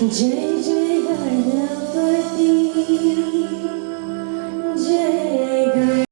जय जय गणपति जय गण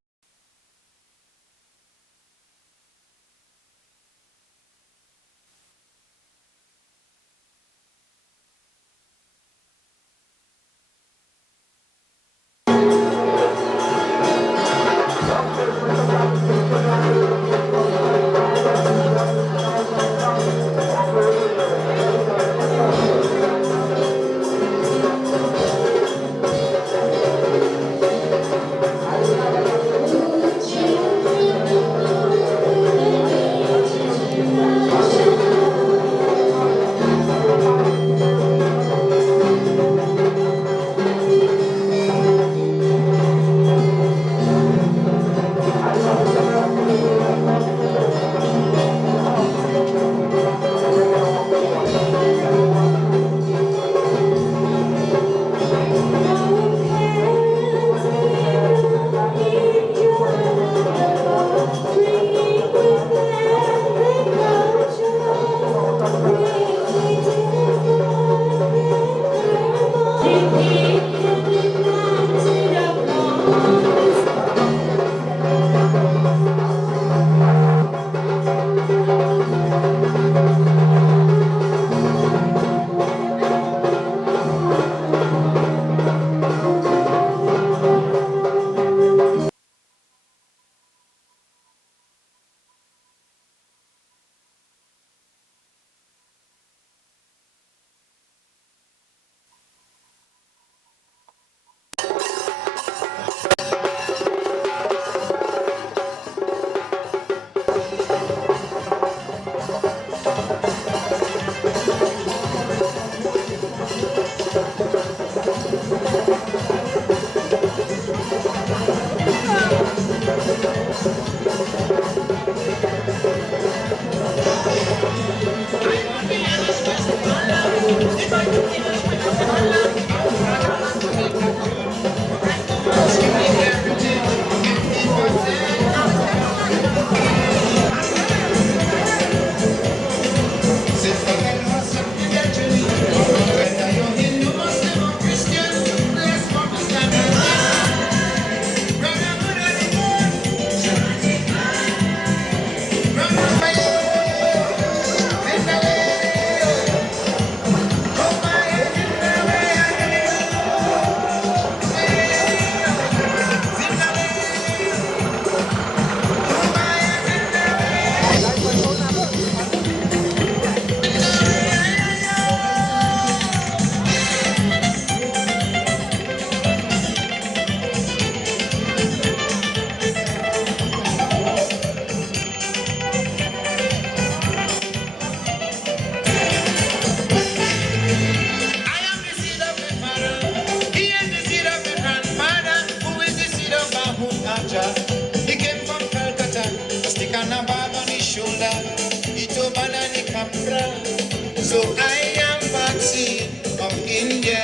So I am vaccine of India.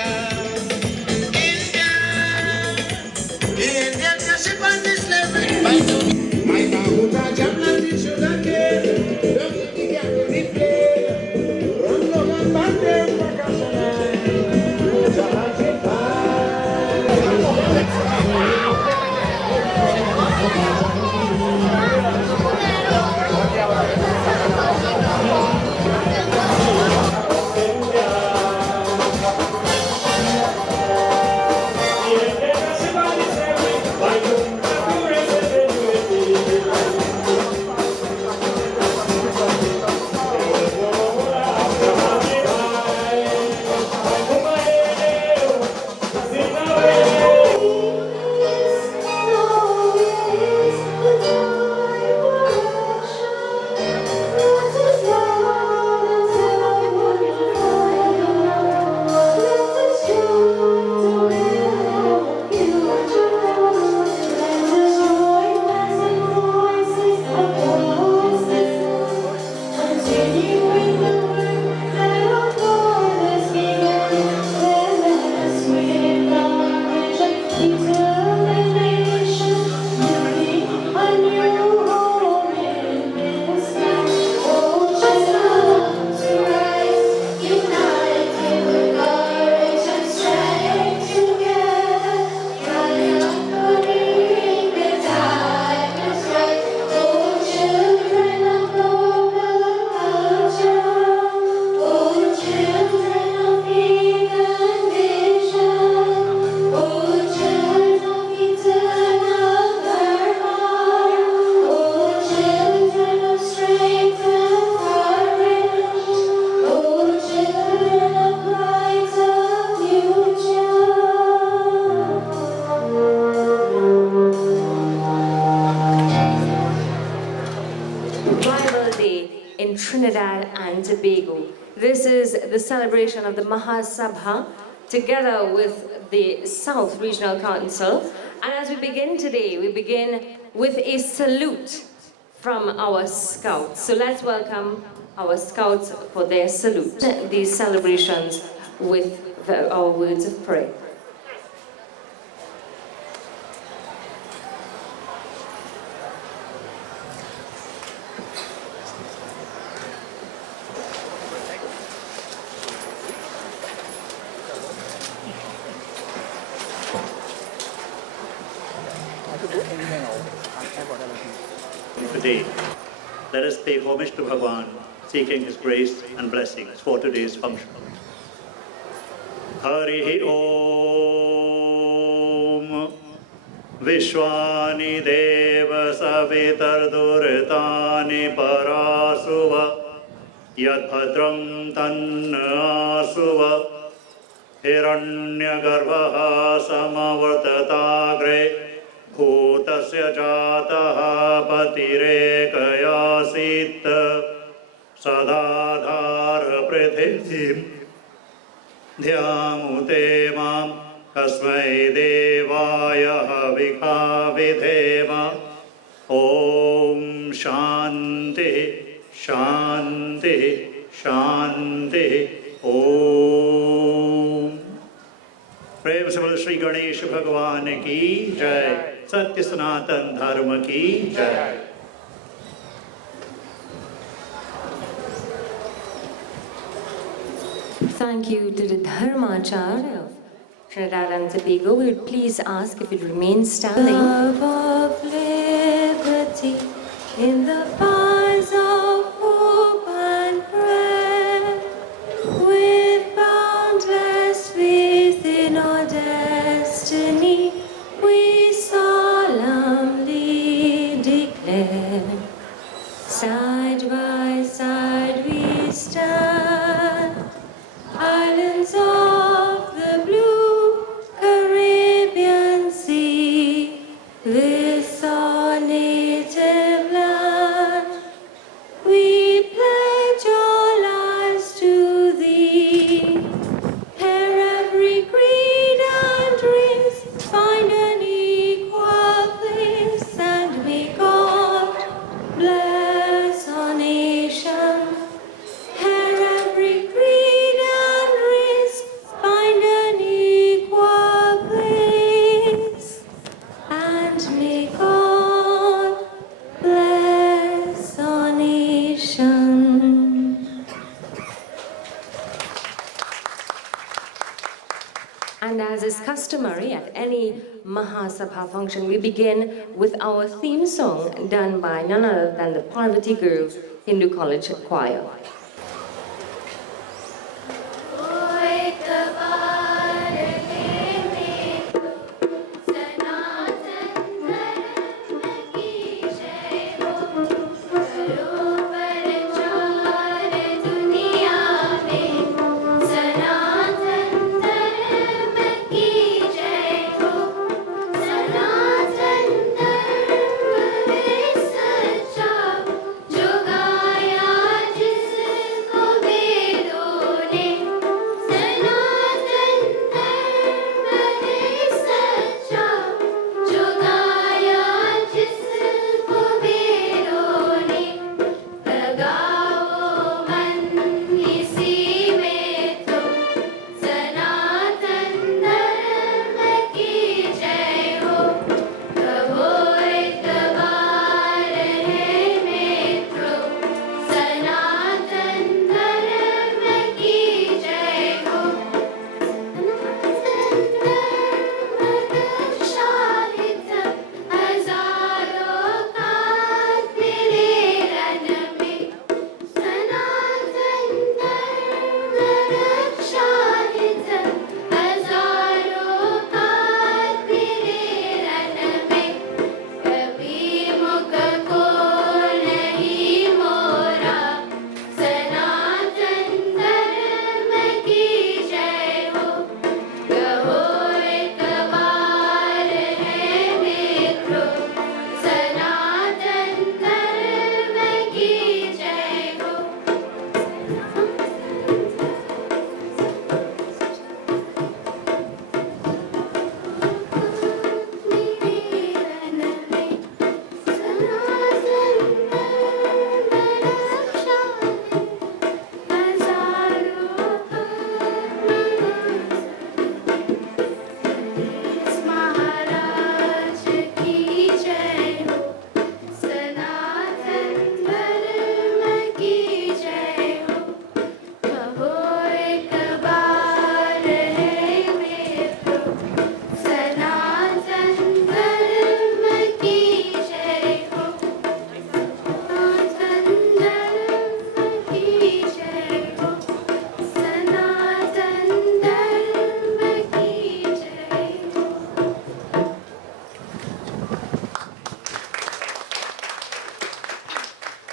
India, ship on this level. My Mahuta Jamna Tishulake. Don't you think I will replay? Run no man back there, Revival Day in Trinidad and Tobago. This is the celebration of the MAHA SABHA together with the South Regional Council. And as we begin today, we begin with a salute from our scouts. So let's welcome our scouts for their salute. These celebrations with our words of prayer. Today, let us pay homage to Bhagwan, seeking his grace and blessings for today's function. Harihi Om Vishwani Deva Savitar Duritani Parasuva Yad Bhadram Tanna Asuva Hiranya Garbha Samavartatagre Bhutasya Jataha Patirekayasita Sadadhara Prithivim Dhyamute Mam Kasmai Devaya Havika Vidhema Om Shanti Shanti Shanti Om प्रेम से बोलो श्री गणेश भगवान की जय सत्य सनातन धर्म की जय Thank you to the Dharma Acharya of Trinidad and Tobago. We would please ask if you'd remain standing. Love of liberty in the fires of hope and prayer, with boundless faith in our destiny, we solemnly declare. Side by side we stand, islands of the blue Caribbean Sea, this our native land. We pledge our lives to thee. Here every creed and race find an equal place, and may God bless our nation. Here every creed and race find an equal place, and may God bless our nation. And as is customary at any Maha Sabha function, we begin with our theme song done by none other than the Parvati Girls Hindu College Choir. जो गाया जिस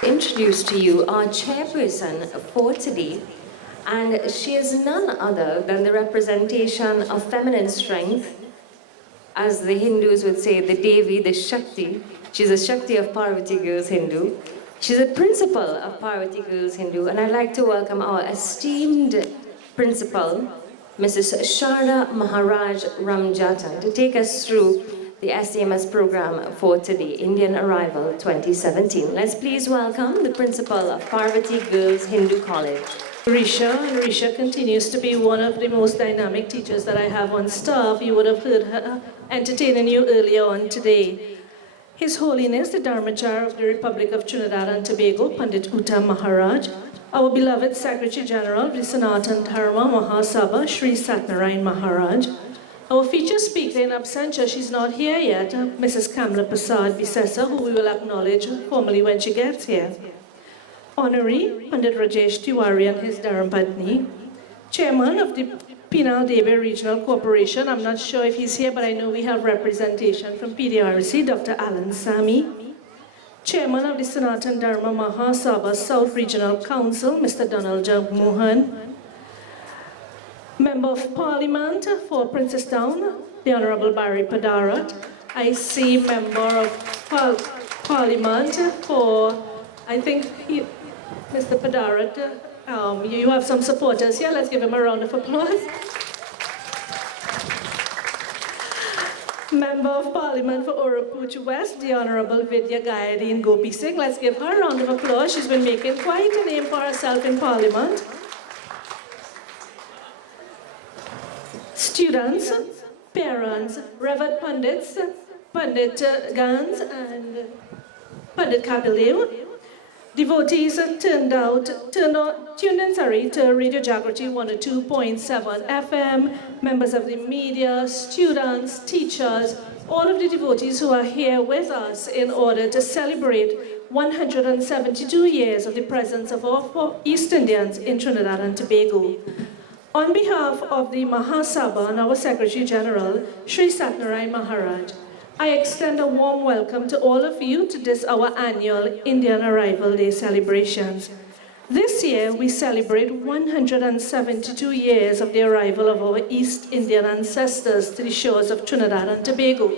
Introduce to you our chairperson for today, and she is none other than the representation of feminine strength, as the Hindus would say, the Devi, the Shakti. She's a Shakti of Parvati Girls Hindu. She's a principal of Parvati Girls Hindu, and I'd like to welcome our esteemed principal, Mrs. Sharda Maharaj Ramjatan, to take us through the SAMS program for today, Indian Arrival 2017. Let's please welcome the principal of Parvati Girls Hindu College. Risha continues to be one of the most dynamic teachers that I have on staff. You would have heard her entertaining you earlier on today. His Holiness, the Dharmachar of the Republic of Trinidad and Tobago, Pandit Uta Maharaj, our beloved Secretary General of the Sanatan Dharma, MAHA SABHA, Sri Satnarayan Maharaj, our featured speaker in absentia, she's not here yet, Mrs. Kamla Prasad Visesa, who we will acknowledge formally when she gets here. Honorary Pandit Rajesh Tiwari and his Dharmapatni, Chairman of the Penal Debe Regional Corporation. I'm not sure if he's here, but I know we have representation from PDRC, Dr. Alan Sami. Chairman of the Sanatan Dharma MAHA SABHA South Regional Council, Mr. Donald Jagmohan. Member of Parliament for Princess Town, the Honorable Barry Padarat. I see Member of Parliament for, I think, Mr. Padarat. You have some supporters here. Let's give him a round of applause. Member of Parliament for Orapuch West, the Honorable Vidya Gayadeen Gopi Singh. Let's give her a round of applause. She's been making quite a name for herself in Parliament. Students, parents, Reverend Pandits, Pandit Gans and Pandit Kapil, devotees tuned in to Radio Jagrati 102.7 FM, members of the media, students, teachers, all of the devotees who are here with us in order to celebrate 172 years of the presence of our East Indians in Trinidad and Tobago. On behalf of the MAHA SABHA and our Secretary General, Sri Satnarayan Maharaj, I extend a warm welcome to all of you to this our annual Indian Arrival Day celebrations. This year, we celebrate 172 years of the arrival of our East Indian ancestors to the shores of Trinidad and Tobago.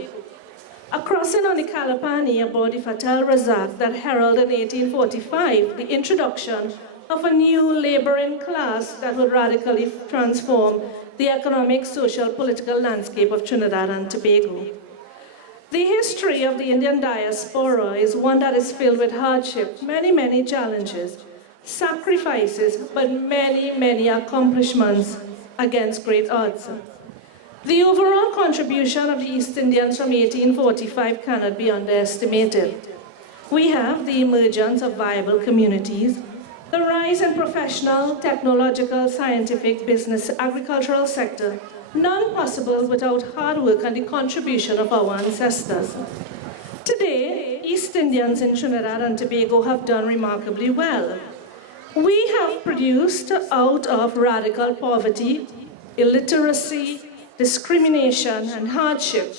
A crossing on the Kalapani aboard the Fatal Razak that heralded in 1845 the introduction of a new laboring class that would radically transform the economic, social, political landscape of Trinidad and Tobago. The history of the Indian diaspora is one that is filled with hardship, many challenges, sacrifices, but many accomplishments against great odds. The overall contribution of the East Indians from 1845 cannot be underestimated. We have the emergence of viable communities, the rise in professional, technological, scientific, business, agricultural sector, none possible without hard work and the contribution of our ancestors. Today, East Indians in Trinidad and Tobago have done remarkably well. We have produced out of radical poverty, illiteracy, discrimination, and hardship,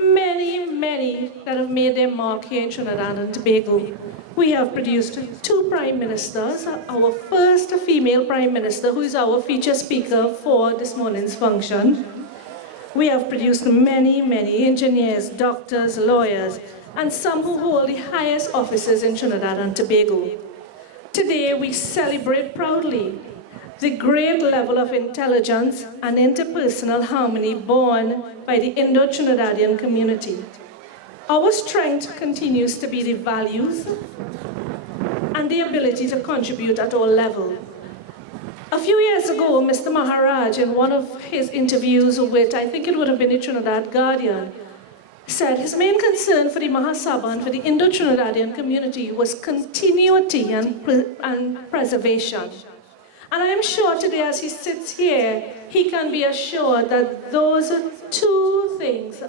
many that have made their mark here in Trinidad and Tobago. We have produced 2 prime ministers, our first female prime minister, who is our feature speaker for this morning's function. We have produced many engineers, doctors, lawyers, and some who hold the highest offices in Trinidad and Tobago. Today, we celebrate proudly the great level of intelligence and interpersonal harmony born by the Indo-Trinidadian community. Our strength continues to be the values and the ability to contribute at all levels. A few years ago, Mr. Maharaj, in one of his interviews with, I think it would have been the Trinidad Guardian, said his main concern for the MAHA SABHA and for the Indo-Trinidadian community was continuity and preservation. And I am sure today, as he sits here, he can be assured that those 2 things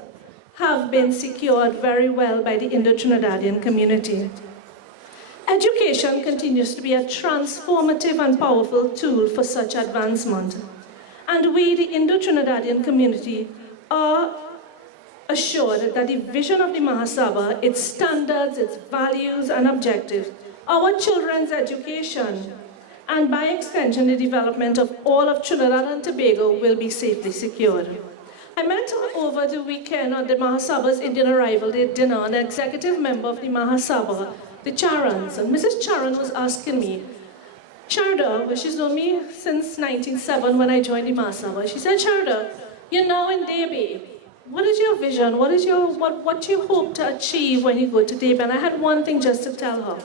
have been secured very well by the Indo-Trinidadian community. Education continues to be a transformative and powerful tool for such advancement. And we, the Indo-Trinidadian community, are assured that the vision of the MAHA SABHA, its standards, its values and objectives, our children's education, and by extension, the development of all of Trinidad and Tobago will be safely secured. I met over the weekend at the MAHA Sabha's Indian Arrival Day dinner an executive member of the MAHA Sabha, the Charans, and Mrs. Charan was asking me, Sharda, well, she's known me since 1907 when I joined the MAHA Sabha. She said, Sharda, you're now in Debe. What is your vision? What do you hope to achieve when you go to Debe? And I had one thing just to tell her.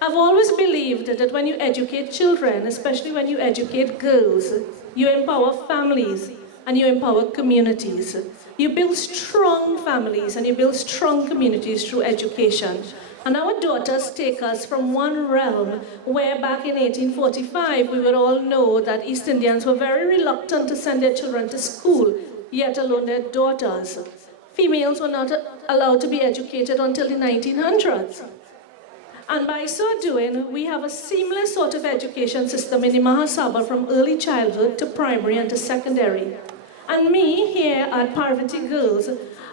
I've always believed that when you educate children, especially when you educate girls, you empower families and you empower communities. You build strong families and you build strong communities through education. And our daughters take us from one realm where back in 1845 we would all know that East Indians were very reluctant to send their children to school, yet alone their daughters. Females were not allowed to be educated until the 1900s. And by so doing, we have a seamless sort of education system in the MAHA Sabha from early childhood to primary and to secondary. And me here at Parvati Girls,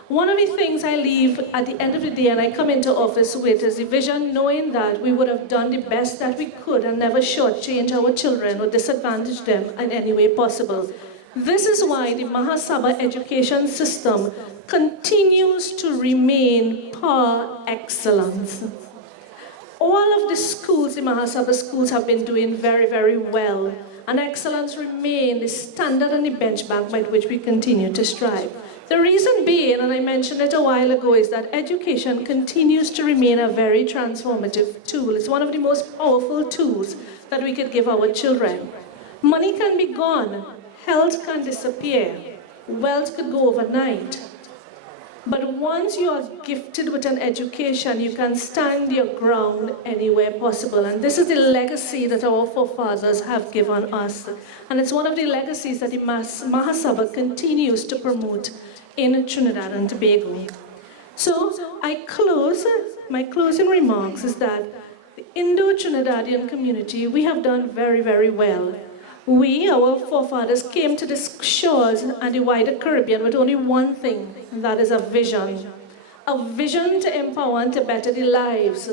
one of the things I leave at the end of the day and I come into office with is the vision, knowing that we would have done the best that we could and never shortchange our children or disadvantage them in any way possible. This is why the MAHA Sabha education system continues to remain par excellence. All of the schools, the MAHA Sabha schools, have been doing very, very well. And excellence remains the standard and the benchmark by which we continue to strive. The reason being, and I mentioned it a while ago, is that education continues to remain a very transformative tool. It's one of the most powerful tools that we could give our children. Money can be gone, health can disappear, wealth could go overnight. But once you are gifted with an education, you can stand your ground anywhere possible. And this is the legacy that our forefathers have given us. And it's one of the legacies that the MAHA Sabha continues to promote in Trinidad and Tobago. So my closing remarks is that the Indo-Trinidadian community, we have done very, very well. We, our forefathers, came to the shores and the wider Caribbean with only one thing, and that is a vision. A vision to empower and to better the lives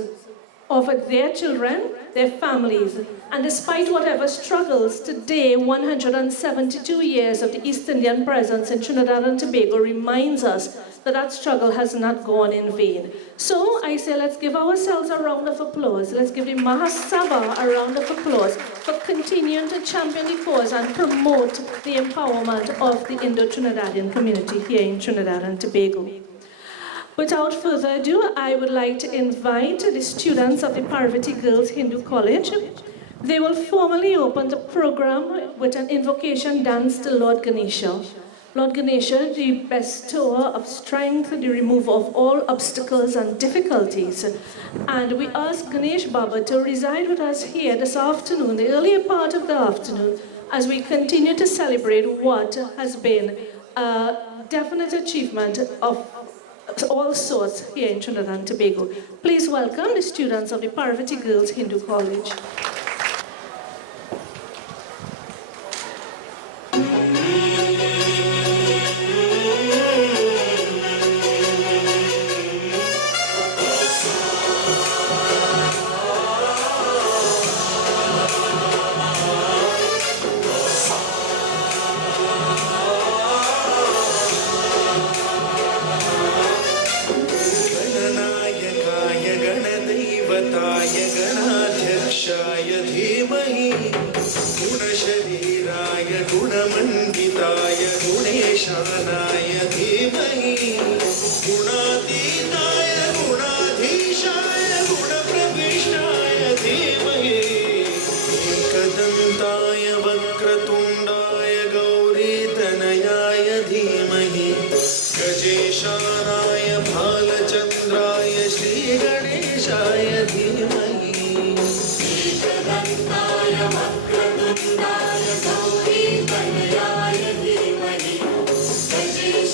of their children, their families. And despite whatever struggles, today, 172 years of the East Indian presence in Trinidad and Tobago reminds us that that struggle has not gone in vain. So I say, let's give ourselves a round of applause. Let's give the MAHA Sabha a round of applause for continuing to champion the cause and promote the empowerment of the Indo-Trinidadian community here in Trinidad and Tobago. Without further ado, I would like to invite the students of the Parvati Girls Hindu College. They will formally open the program with an invocation dance to Lord Ganesha. Lord Ganesha, the bestower of strength, the remover of all obstacles and difficulties. And we ask Ganesh Baba to reside with us here this afternoon, the earlier part of the afternoon, as we continue to celebrate what has been a definite achievement of all sorts here in Trinidad and Tobago. Please welcome the students of the Parvati Girls Hindu College.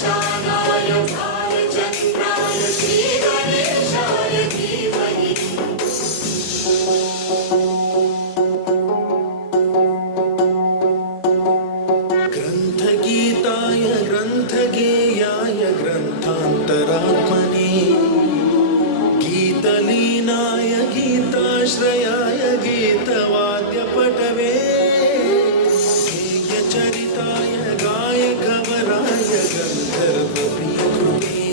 Shine. गीताश्रयाय गीतवाद्यपटवे गेयचरिताय गायकवराय गन्धर्वप्रियकृते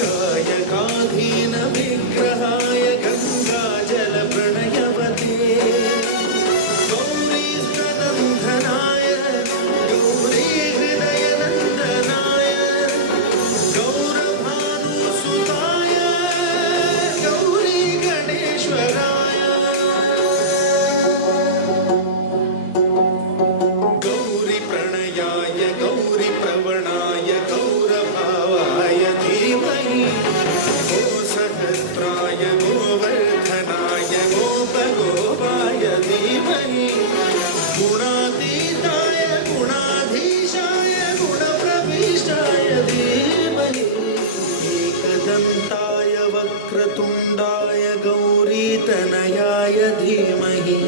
गायकाधीनविग्रहाय गङ्गाजलप्रणयवते गौरीस्तनन्दनाय गौरीहृदयनन्दनाय गौरभानुसुताय Gauri गणेश्वराय गौरीप्रणयाय गौरीप्रवणाय गौरभावाय धीमहि गोसहस्राय गोवर्धनाय गोपगोपाय धीमहि गुणातीताय गुणाधीशाय गुणप्रविष्टाय धीमहि एकदन्ताय वक्रतुण्डाय गौरीतनयाय धीमहि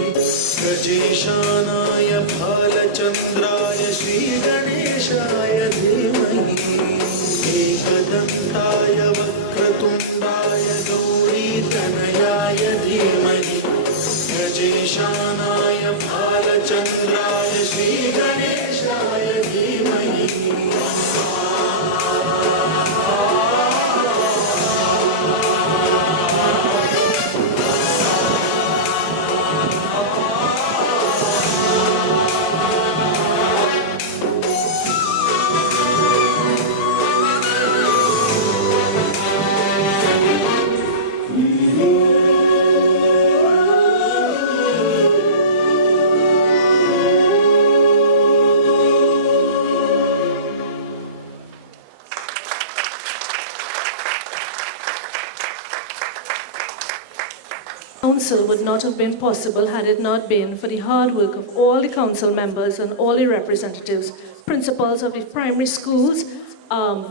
गजेशानाय भालचन्द्राय श्रीगणेशाय धीमहि एकदन्ताय वक्रतुण्डाय गौरीतनयाय धीमहि गजेशानाय भालचन्द्राय श्रीगणेशाय धीमहि Council would not have been possible had it not been for the hard work of all the council members and all the representatives, principals of the primary schools,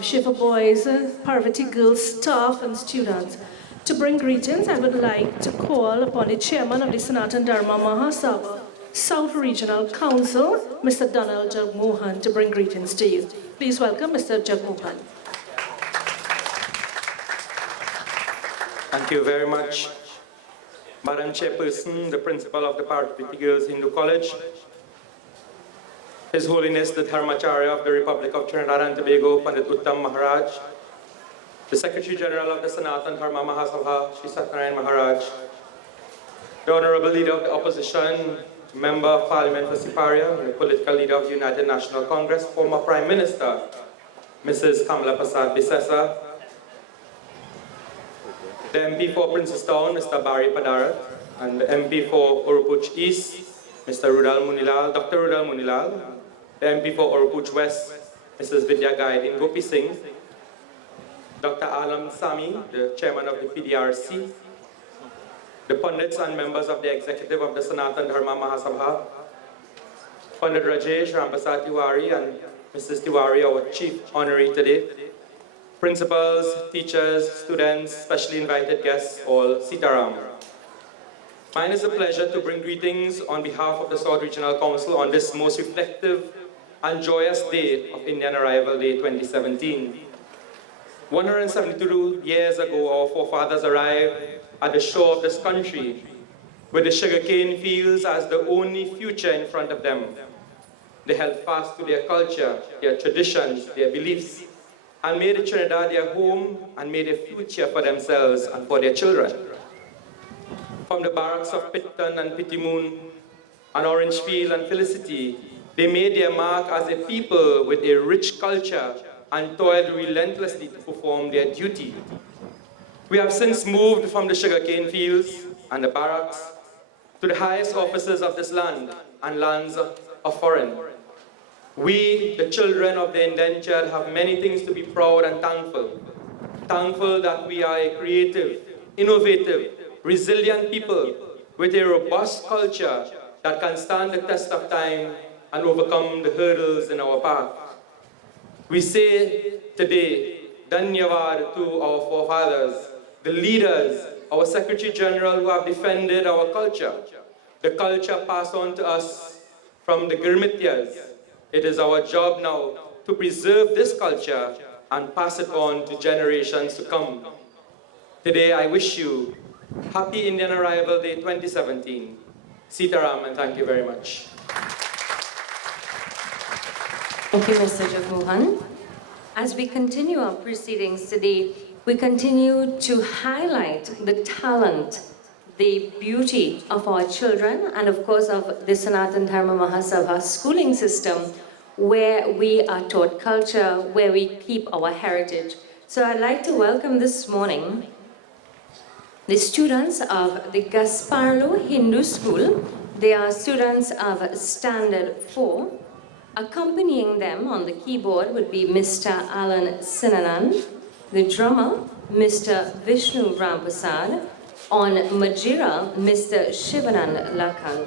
Shiva boys, Parvati girls, staff and students. To bring greetings, I would like to call upon the chairman of the SANATAN DHARMA MAHA SABHA South Regional Council, Mr. Donald Jagmohan, to bring greetings to you. Please welcome Mr. Jagmohan. Thank you very much, Madam Chairperson, the Principal of the Parvati Girls Hindu College, His Holiness the Dharmacharya of the Republic of Trinidad and Tobago, Pandit Uttam Maharaj, the Secretary General of the Sanatan Dharma MAHA SABHA, Shri Satyanarayan Maharaj, the Honorable Leader of the Opposition, Member of Parliament for Siparia, and the Political Leader of the United National Congress, former Prime Minister, Mrs. Kamala Prasad Bisesa, the MP for Princestown, Mr. Barry Padarat, and the MP for Urupuch East, Mr. Rudal Munilal, Dr. Rudal Munilal, the MP for Urupuch West, Mrs. Vidya Gaidin Gopi Singh, Dr. Alam Sami, the Chairman of the PDRC, the Pundits and members of the Executive of the Sanatan Dharma MAHA SABHA, Pandit Rajesh Rampasad Tiwari and Mrs. Tiwari, our Chief Honorary today, principals, teachers, students, specially invited guests, all Sitaram. Mine is a pleasure to bring greetings on behalf of the South Regional Council on this most reflective and joyous day of Indian Arrival Day 2017. 172 years ago, our forefathers arrived at the shore of this country with the sugarcane fields as the only future in front of them. They held fast to their culture, their traditions, their beliefs, and made Trinidad their home and made a future for themselves and for their children. From the barracks of Clifton and Pitimoon, and Orangefield and Felicity, they made their mark as a people with a rich culture and toiled relentlessly to perform their duty. We have since moved from the sugarcane fields and the barracks to the highest offices of this land and lands of foreign. We, the children of the indentured, have many things to be proud and thankful. Thankful that we are a creative, innovative, resilient people with a robust culture that can stand the test of time and overcome the hurdles in our path. We say today, Dhanyavad to our forefathers, the leaders, our Secretary General who have defended our culture, the culture passed on to us from the Girmityas. It is our job now to preserve this culture and pass it on to generations to come. Today I wish you Happy Indian Arrival Day 2017. Sitaram, and thank you very much. Thank you, Mr. Jagmohan. As we continue our proceedings today, we continue to highlight the talent, the beauty of our children, and of course of the Sanatan Dharma MAHA SABHA schooling system, where we are taught culture, where we keep our heritage. So I'd like to welcome this morning the students of the Gasparlo Hindu School. They are students of Standard 4. Accompanying them on the keyboard would be Mr. Alan Sinanan, the drummer, Mr. Vishnu Rampasad, on Majira, Mr. Shivanand Lakhan.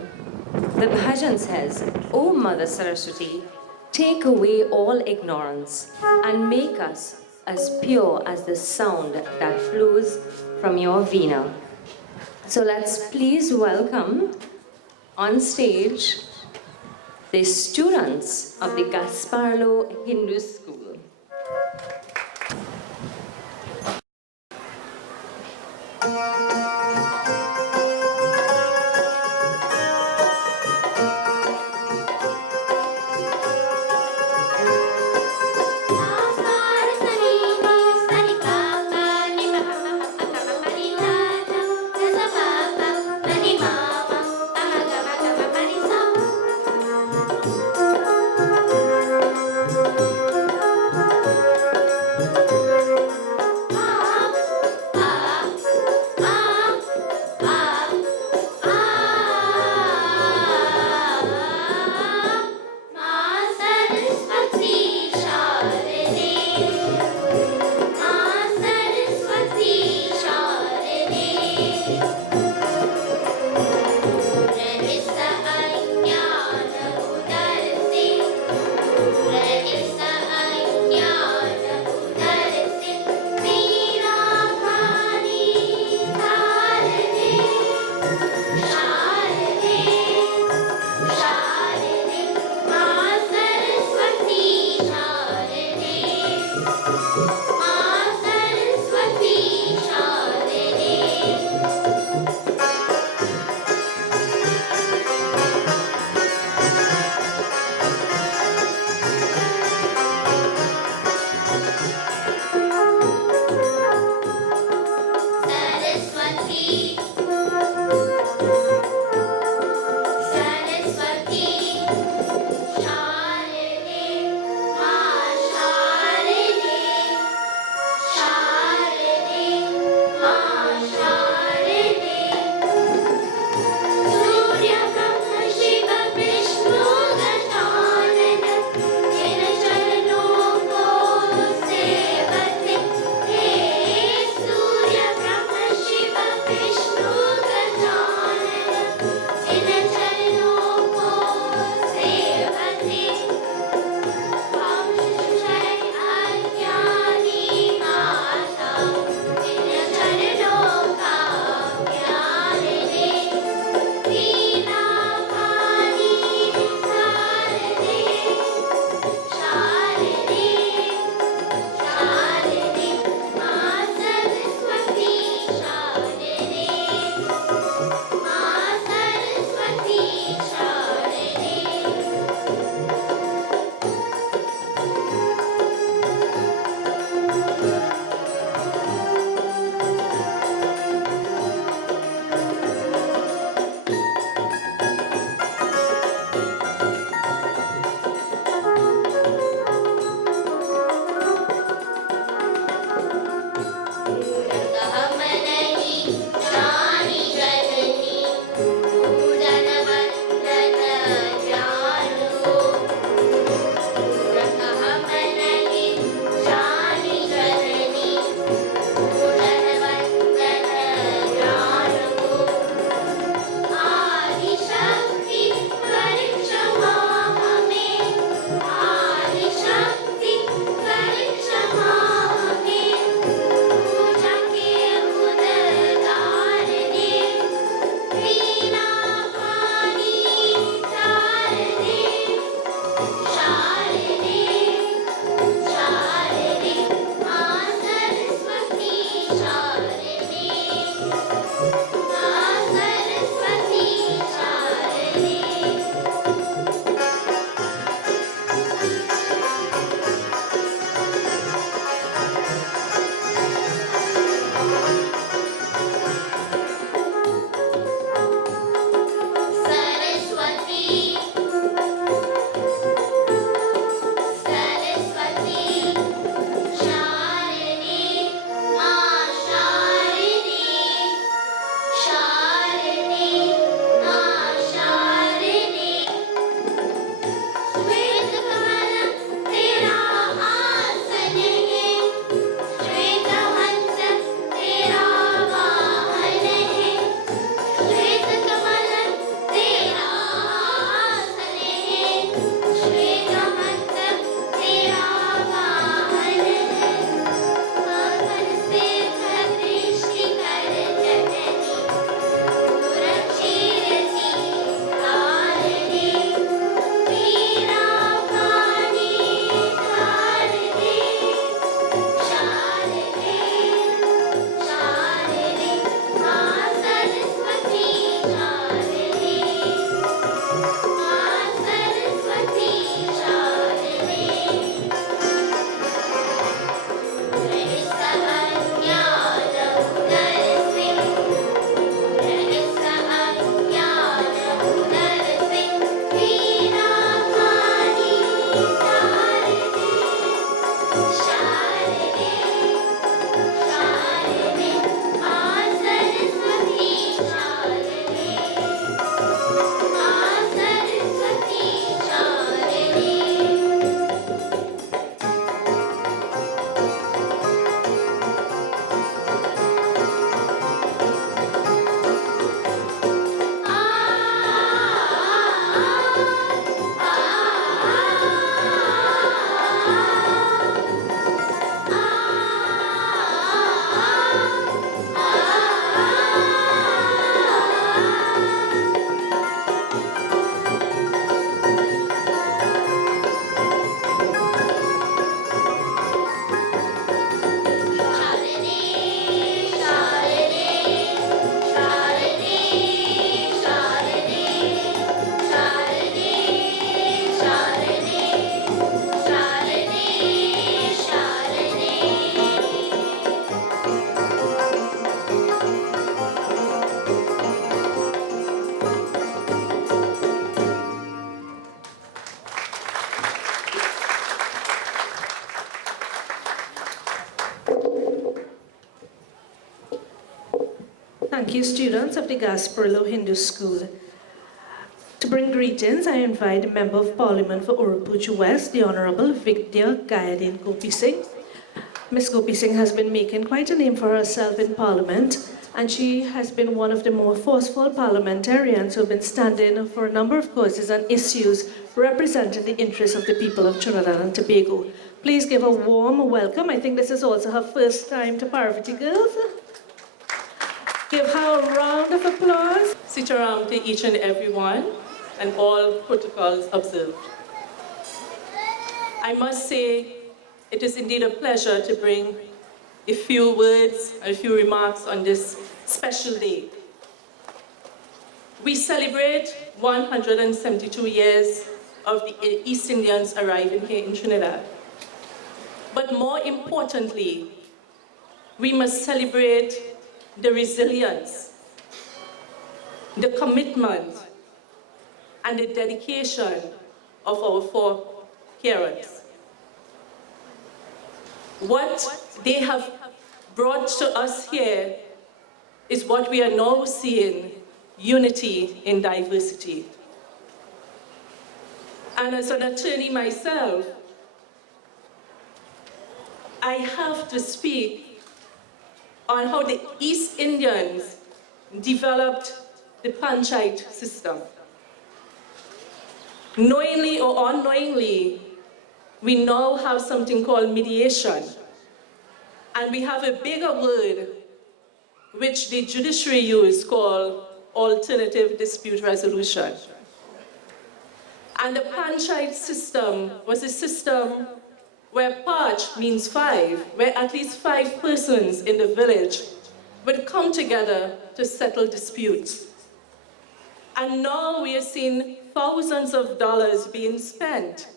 The bhajan says, O Mother Saraswati, take away all ignorance and make us as pure as the sound that flows from your veena. So let's please welcome on stage the students of the Gasparlo Hindu School. you, students of the Gasparilla Hindu School. To bring greetings, I invite the Member of Parliament for Urupuch West, the Honorable Victor Gayadin Gopi Singh. Ms. Gopi Singh has been making quite a name for herself in Parliament, and she has been one of the more forceful parliamentarians who have been standing for a number of causes and issues representing the interests of the people of Trinidad and Tobago. Please give a warm welcome. I think this is also her first time to Parvati Girls. Give her a round of applause. Sitaram to each and every one, and all protocols observed. I must say, it is indeed a pleasure to bring a few words and a few remarks on this special day. We celebrate 172 years of the East Indians arriving here in Trinidad. But more importantly, we must celebrate the resilience, the commitment, and the dedication of our foreparents. What they have brought to us here is what we are now seeing, unity in diversity. And as an attorney myself, I have to speak on how the East Indians developed the panchayat system. Knowingly or unknowingly, we now have something called mediation. And we have a bigger word which the judiciary use called alternative dispute resolution. And the panchayat system was a system where Panch means 5, where at least 5 persons in the village would come together to settle disputes. And now we are seeing thousands of dollars being spent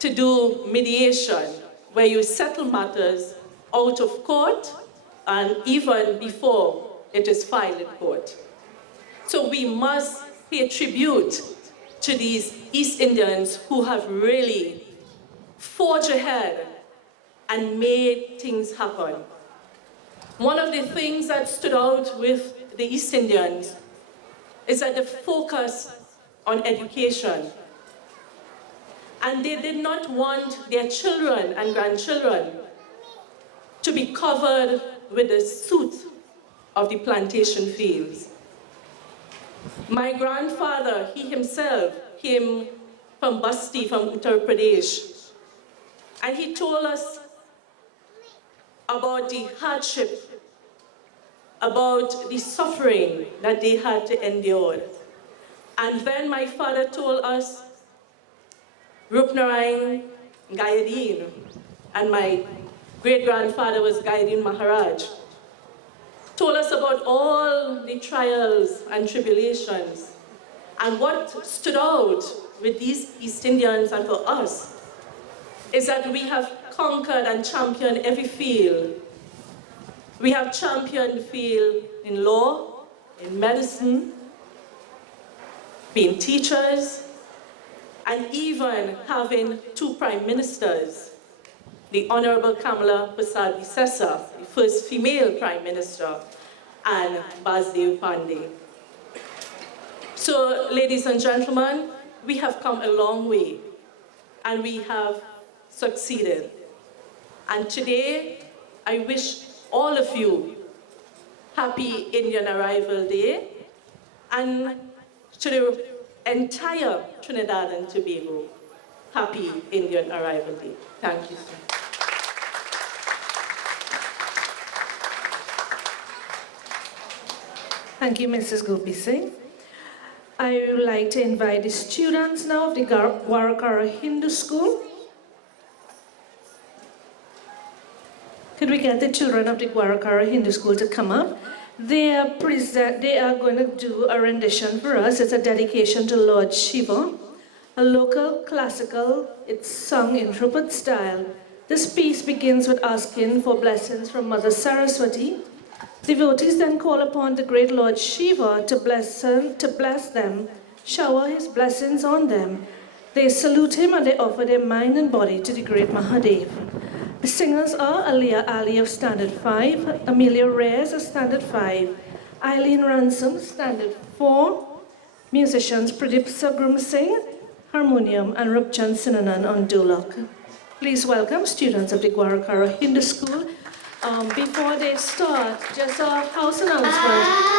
to do mediation, where you settle matters out of court and even before it is filed in court. So we must pay tribute to these East Indians who have really forged ahead and made things happen. One of the things that stood out with the East Indians is that the focus on education. And they did not want their children and grandchildren to be covered with the soot of the plantation fields. My grandfather, he himself came from Basti, from Uttar Pradesh, and he told us about the hardship, about the suffering that they had to endure. And then my father told us, Rupnarayan Gayadin, and my great-grandfather was Gayadin Maharaj, told us about all the trials and tribulations. And what stood out with these East Indians and for us is that we have conquered and championed every field. We have championed the field in law, in medicine, being teachers, and even having 2 prime ministers, the Honorable Kamala Prasad Visesa, the first female prime minister, and Basdev Pandey. So, ladies and gentlemen, we have come a long way, and we have succeeded. And today, I wish all of you happy Indian Arrival Day, and to the entire Trinidad and Tobago, happy Indian Arrival Day. Thank you, sir. Thank you, Mrs. Gopi Singh. I would like to invite the students now of the Warakara Hindu School. Could we get the children of the Warakara Hindu School to come up? They are going to do a rendition for us. It's a dedication to Lord Shiva, a local classical. It's sung in Dhrupad style. This piece begins with asking for blessings from Mother Saraswati. Devotees then call upon the great Lord Shiva to bless them, shower his blessings on them. They salute him and they offer their mind and body to the great Mahadev. The singers are Aliyah Ali of Standard 5, Amelia Reyes of Standard 5, Eileen Ransom, Standard 4. Musicians Pradeep Sagrum Singh, harmonium, and Rupchan Sinanan on dulak. Please welcome students of the Gwarakara Hindu School. Before they start, just a house announcement.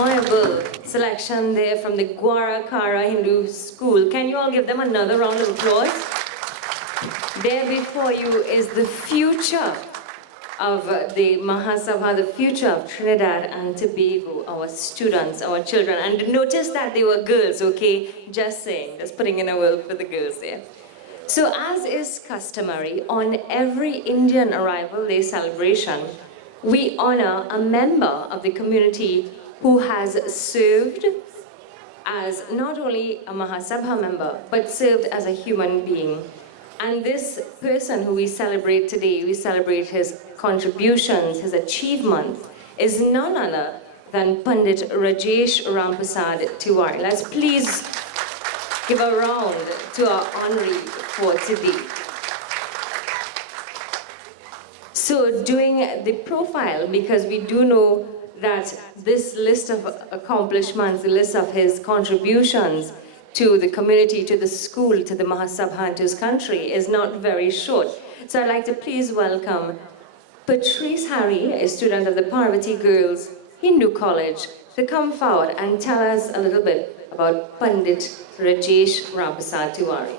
Enjoyable selection there from the Gwarakara Hindu School. Can you all give them another round of applause? There before you is the future of the MAHA SABHA, the future of Trinidad and Tobago, our students, our children. And notice that they were girls, okay? Just saying, just putting in a word for the girls there. So as is customary, on every Indian Arrival Day celebration, we honor a member of the community who has served as not only a MAHA SABHA member, but served as a human being. And this person who we celebrate today, we celebrate his contributions, his achievements, is none other than Pandit Rajesh Rampasad Tiwari. Let's please give a round to our honoree for today. So doing the profile, because we do know that this list of accomplishments, the list of his contributions to the community, to the school, to the MAHA SABHA, and to his country is not very short. So I'd like to please welcome Patrice Harry, a student of the Parvati Girls Hindu College, to come forward and tell us a little bit about Pandit Rajesh Rampasad Tiwari.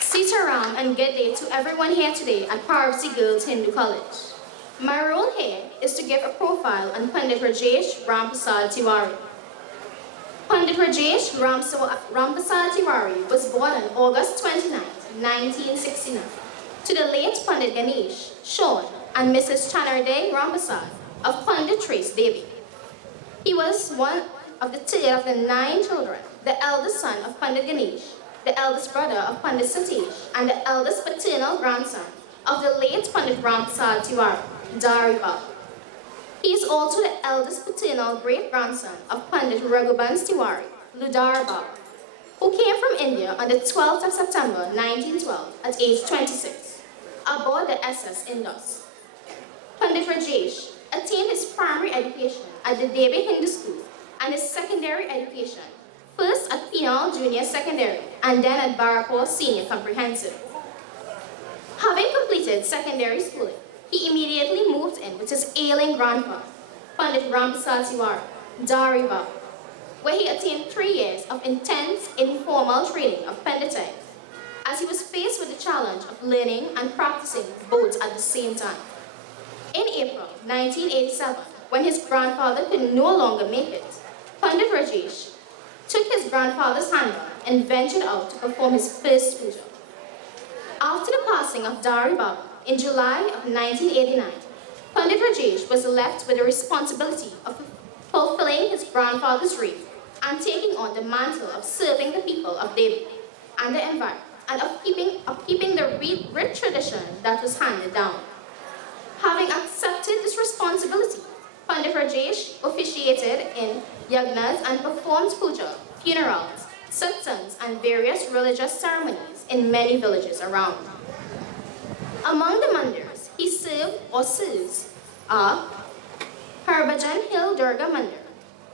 Sitaram and good day to everyone here today at Parvati Girls Hindu College. My role here is to give a profile on Pandit Rajesh Rampasad Tiwari. Pandit Rajesh Rampasad Tiwari was born on August 29, 1969, to the late Pandit Ganesh, Sean, and Mrs. Chanarday Rampasad of Pandit Trace Debe. He was one of the third of the 9 children, the eldest son of Pandit Ganesh, the eldest brother of Pandit Satish, and the eldest paternal grandson of the late Pandit Rampasad Tiwari, Dariba. He is also the eldest paternal great-grandson of Pandit Raghubans Tiwari, Ludarba, who came from India on the 12th of September 1912 at age 26, aboard the SS Indus. Pandit Rajesh attained his primary education at the Debe Hindu School and his secondary education, first at Penal Junior Secondary and then at Barapur Senior Comprehensive. Having completed secondary schooling, he immediately moved in with his ailing grandfather, Pandit Rampasad Tiwari, Dariba, where he attained 3 years of intense informal training of Penditai, as he was faced with the challenge of learning and practicing both at the same time. In April 1987, when his grandfather could no longer make it, Pandit Rajesh took his grandfather's hand and ventured out to perform his first puja. After the passing of Dari Baba in July of 1989, Pandit Rajesh was left with the responsibility of fulfilling his grandfather's dream and taking on the mantle of serving the people of Debe and the environment, and of keeping the rich tradition that was handed down. Having accepted this responsibility, Pandit Rajesh officiated in yagnas and performed puja, funerals, satsangs, and various religious ceremonies in many villages around. Among the mandirs he served or serves are Harbhajan Hill Durga Mandir,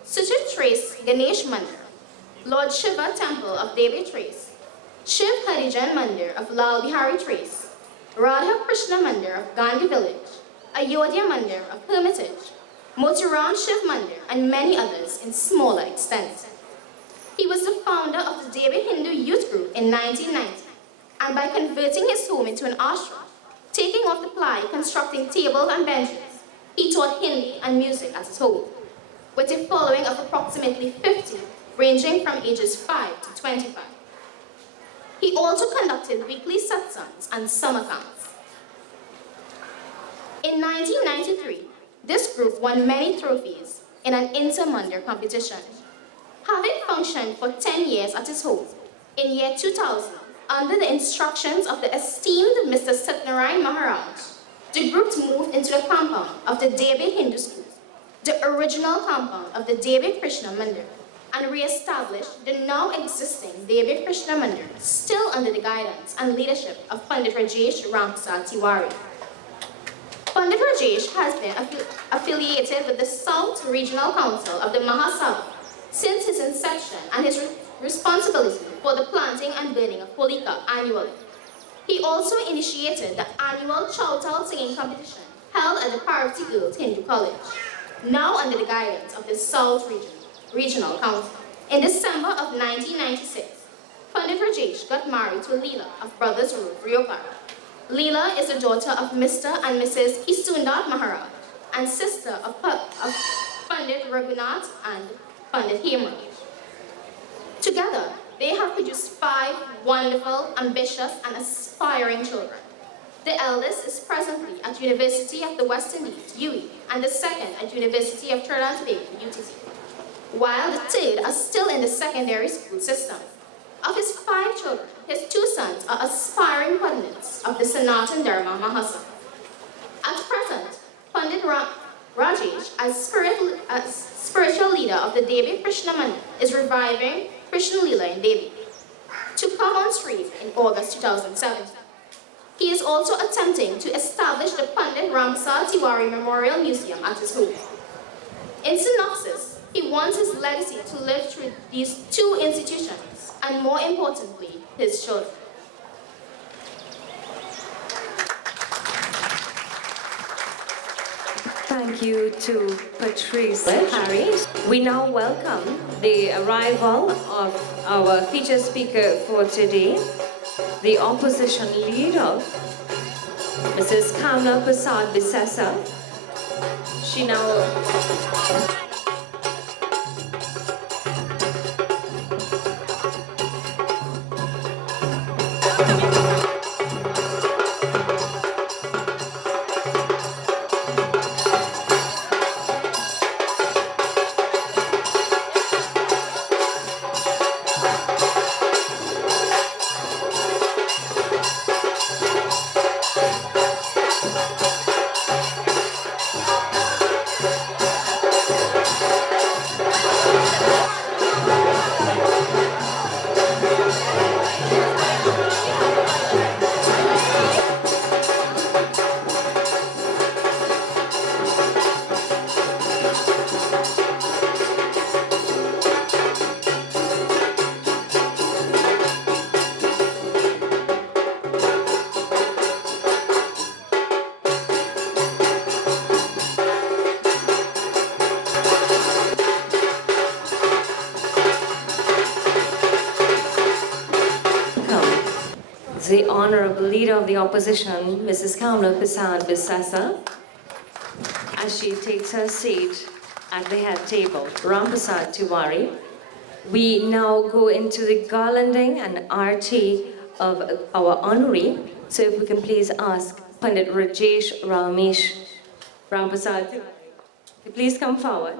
Suchit Trace Ganesh Mandir, Lord Shiva Temple of Debe Trace, Shiv Harijan Mandir of Lal Bihari Trace, Radha Krishna Mandir of Gandhi Village, Ayodhya Mandir of Hermitage, Motiram Shiv Mandir, and many others in smaller extent. He was the founder of the Debe Hindu Youth Group in 1990, and by converting his home into an ashram, taking off the ply, constructing tables and benches, he taught Hindi and music at his home, with a following of approximately 50, ranging from ages 5 to 25. He also conducted weekly satsangs and summer camps. In 1993, this group won many trophies in an inter-mandir competition. Having functioned for 10 years at his home, in year 2000, under the instructions of the esteemed Mr. Satnarayan Maharaj, the group moved into the compound of the Debe Hindu School, the original compound of the Debe Krishna Mandir, and re-established the now existing Debe Krishna Mandir, still under the guidance and leadership of Pandit Rajesh Rampasad Tiwari. Pandit Rajesh has been affiliated with the South Regional Council of the MAHA SABHA since his inception and his responsibility for the planting and burning of Holika annually. He also initiated the annual Chowtal singing competition held at the Parvati Girls Hindu College, now under the guidance of the South Regional Council. In December of 1996, Pandit Rajesh got married to Leela of brothers Ryokar. Leela is the daughter of Mr. and Mrs. Kisundat Maharaj and sister of Pandit Raghunath and Pandit Hemraj. Together, they have produced 5 wonderful, ambitious, and aspiring children. The eldest is presently at University of the West Indies, UE, and the second at University of Trinidad and Tobago, UTC, while the third are still in the secondary school system. Of his 5 children, his 2 sons are aspiring pundits of the Sanatan Dharma MAHA SABHA. At present, Pandit Rajesh, as spiritual leader of the Debe Krishna Mandir, is reviving Krishna Leela in Debe to come on stream in August 2017. He is also attempting to establish the Pandit Ramsal Tiwari Memorial Museum at his home. In synopsis, he wants his legacy to live through these 2 institutions, and more importantly, his children. Thank you to Patrice Harry. We now welcome the arrival of our featured speaker for today, the opposition leader, Mrs. Kamla Prasad Bisesa. She now... the Honorable Leader of the Opposition, Mrs. Kamla Prasad Bisesa, as she takes her seat at the head table, Ram Prasad Tiwari. We now go into the garlanding and arti of our honoree. So if we can please ask Pandit Rajesh Ramesh Ram Prasad to please come forward.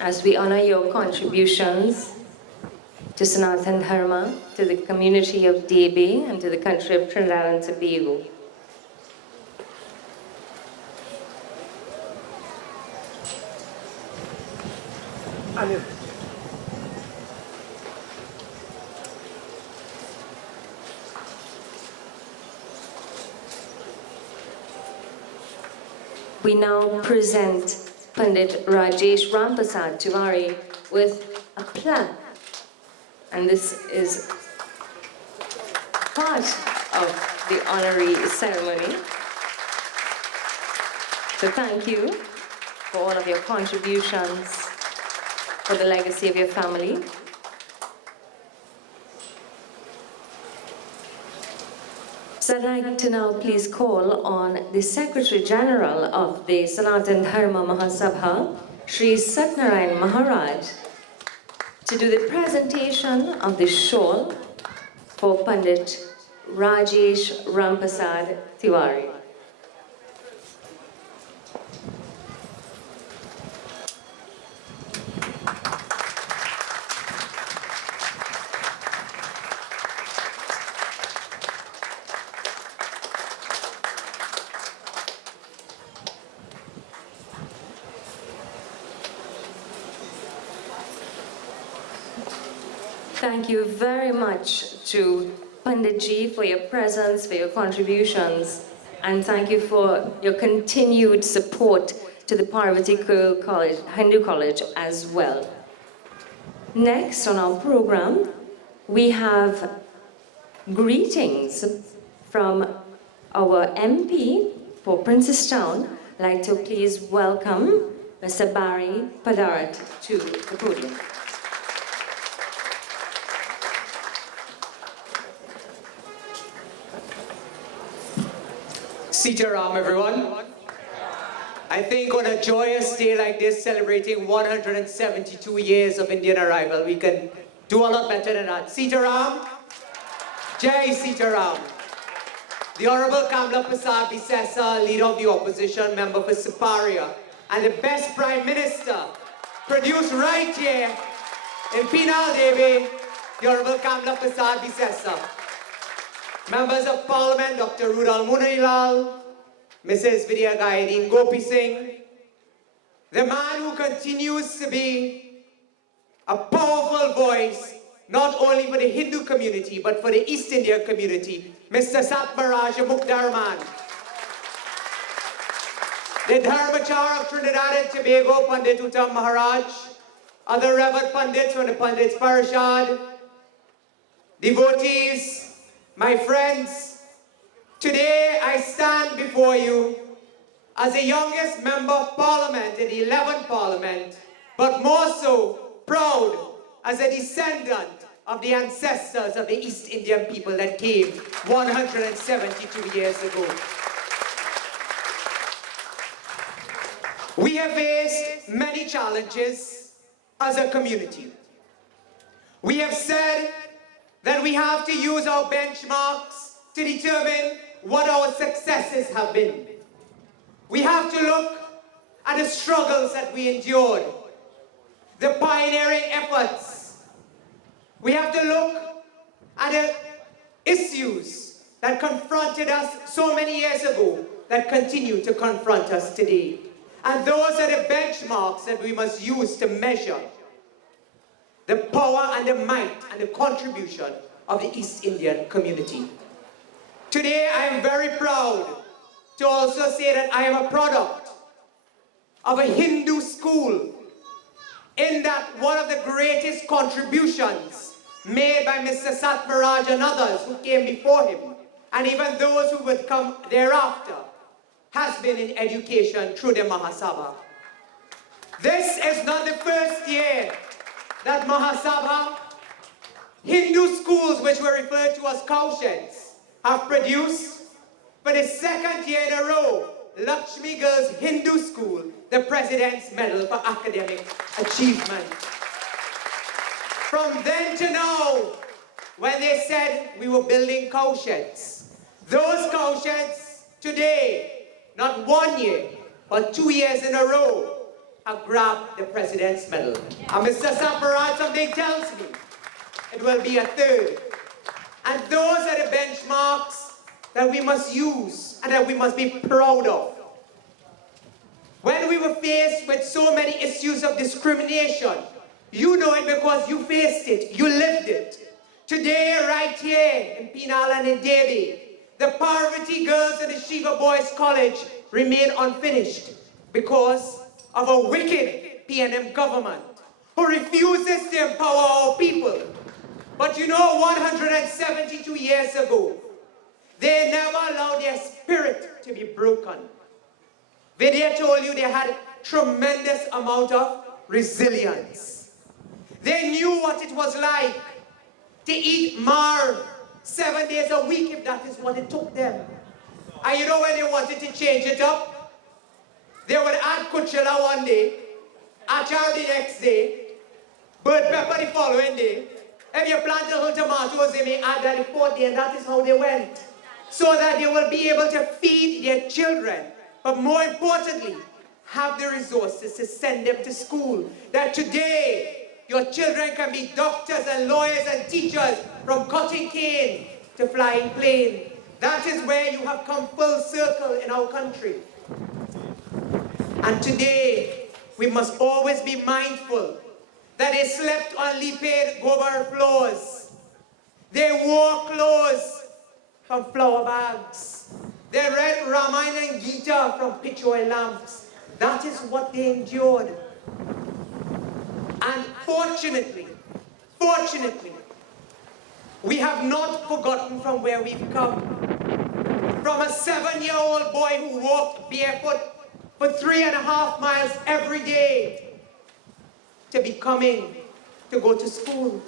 As we honor your contributions to Sanatan Dharma, to the community of Debe, and to the country of Trinidad and Tobago. We now present Pandit Rajesh Ramprasad Tiwari with a plaque. And this is part of the honorary ceremony. So thank you for all of your contributions, for the legacy of your family. So I'd like to now please call on the Secretary General of the Sanatan Dharma MAHA SABHA, Sri Satnarayan Maharaj, to do the presentation of the shawl for Pandit Rajesh Ramprasad Tiwari. Thank you very much to Panditji for your presence, for your contributions, and thank you for your continued support to the Parvati Girl College, Hindu College as well. Next on our program, we have greetings from our MP for Princestown, I'd like to please welcome Mr. Barry Padarat to the podium. Sitaram, everyone. I think on a joyous day like this, celebrating 172 years of Indian arrival, we can do a lot better than that. Sitaram, Jai Sitaram. The Honorable Kamla Prasad Bisesa, Leader of the Opposition, Member for Siparia, and the best Prime Minister, produced right here in Penal Debe, the Honorable Kamla Prasad Bisesa. Members of Parliament, Dr. Rudal Munilal, Mrs. Vidya Gayadeen Gopi Singh, the man who continues to be a powerful voice, not only for the Hindu community, but for the East India community, Mr. Satmaraja Mukdarman. The Dharmachar of Trinidad and Tobago, Pandit Uttam Maharaj, other Reverend Pandits from the Pandits Parashad, devotees, my friends, today I stand before you as the youngest member of Parliament in the 11th Parliament, but more so proud as a descendant of the ancestors of the East Indian people that came 172 years ago. We have faced many challenges as a community. We have said that we have to use our benchmarks to determine what our successes have been. We have to look at the struggles that we endured, the pioneering efforts. We have to look at the issues that confronted us so many years ago that continue to confront us today. And those are the benchmarks that we must use to measure the power and the might and the contribution of the East Indian community. Today, I am very proud to also say that I am a product of a Hindu school, in that one of the greatest contributions made by Mr. Satmaraj and others who came before him, and even those who would come thereafter, has been in education through the MAHA SABHA. This is not the first year that MAHA SABHA, Hindu schools which were referred to as cowsheds, have produced, for the second year in a row, Lakshmi Girls Hindu School, the President's Medal for Academic Achievement. From then to now, when they said we were building cowsheds, those cowsheds today, not 1 year, but 2 years in a row, have grabbed the President's Medal. And Mr. Saparaj, something tells me it will be a third. And those are the benchmarks that we must use and that we must be proud of. When we were faced with so many issues of discrimination, you know it because you faced it, you lived it. Today, right here in Penal and in Debe, the Parvati girls and the Shiva Boys College remain unfinished because of a wicked PNM government who refuses to empower our people. But you know, 172 years ago, they never allowed their spirit to be broken. Vidya told you they had tremendous amount of resilience. They knew what it was like to eat mar 7 days a week if that is what it took them. And you know when they wanted to change it up, they would add kuchela one day, achar the next day, bird pepper the following day. If you plant little tomatoes, they may add that the fourth day, and that is how they went. So that they will be able to feed their children, but more importantly, have the resources to send them to school. That today, your children can be doctors and lawyers and teachers, from cutting cane to flying plane. That is where you have come full circle in our country. And today, we must always be mindful that they slept on lipid gobar floors. They wore clothes from flower bags. They read Ramayana and Gita from pitch oil lamps. That is what they endured. And fortunately, we have not forgotten from where we've come. from a 7-year-old boy who walked barefoot for 3.5 miles every day to becoming, to go to school,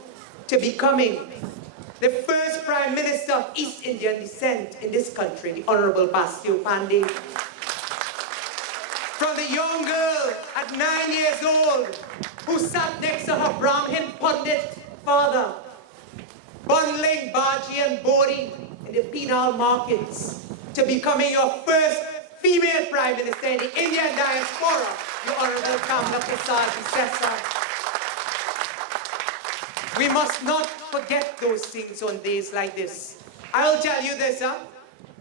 to becoming the first Prime Minister of East Indian descent in this country, the Honorable Bastio Pandey. From the young girl at 9 years old who sat next to her Brahmin Pandit father, bundling bhaji and bori in the penal markets, to becoming your first female Prime Minister in the Indian diaspora, the Honorable Kamala Prasad Bissessa. We must not forget those things on days like this. I will tell you this,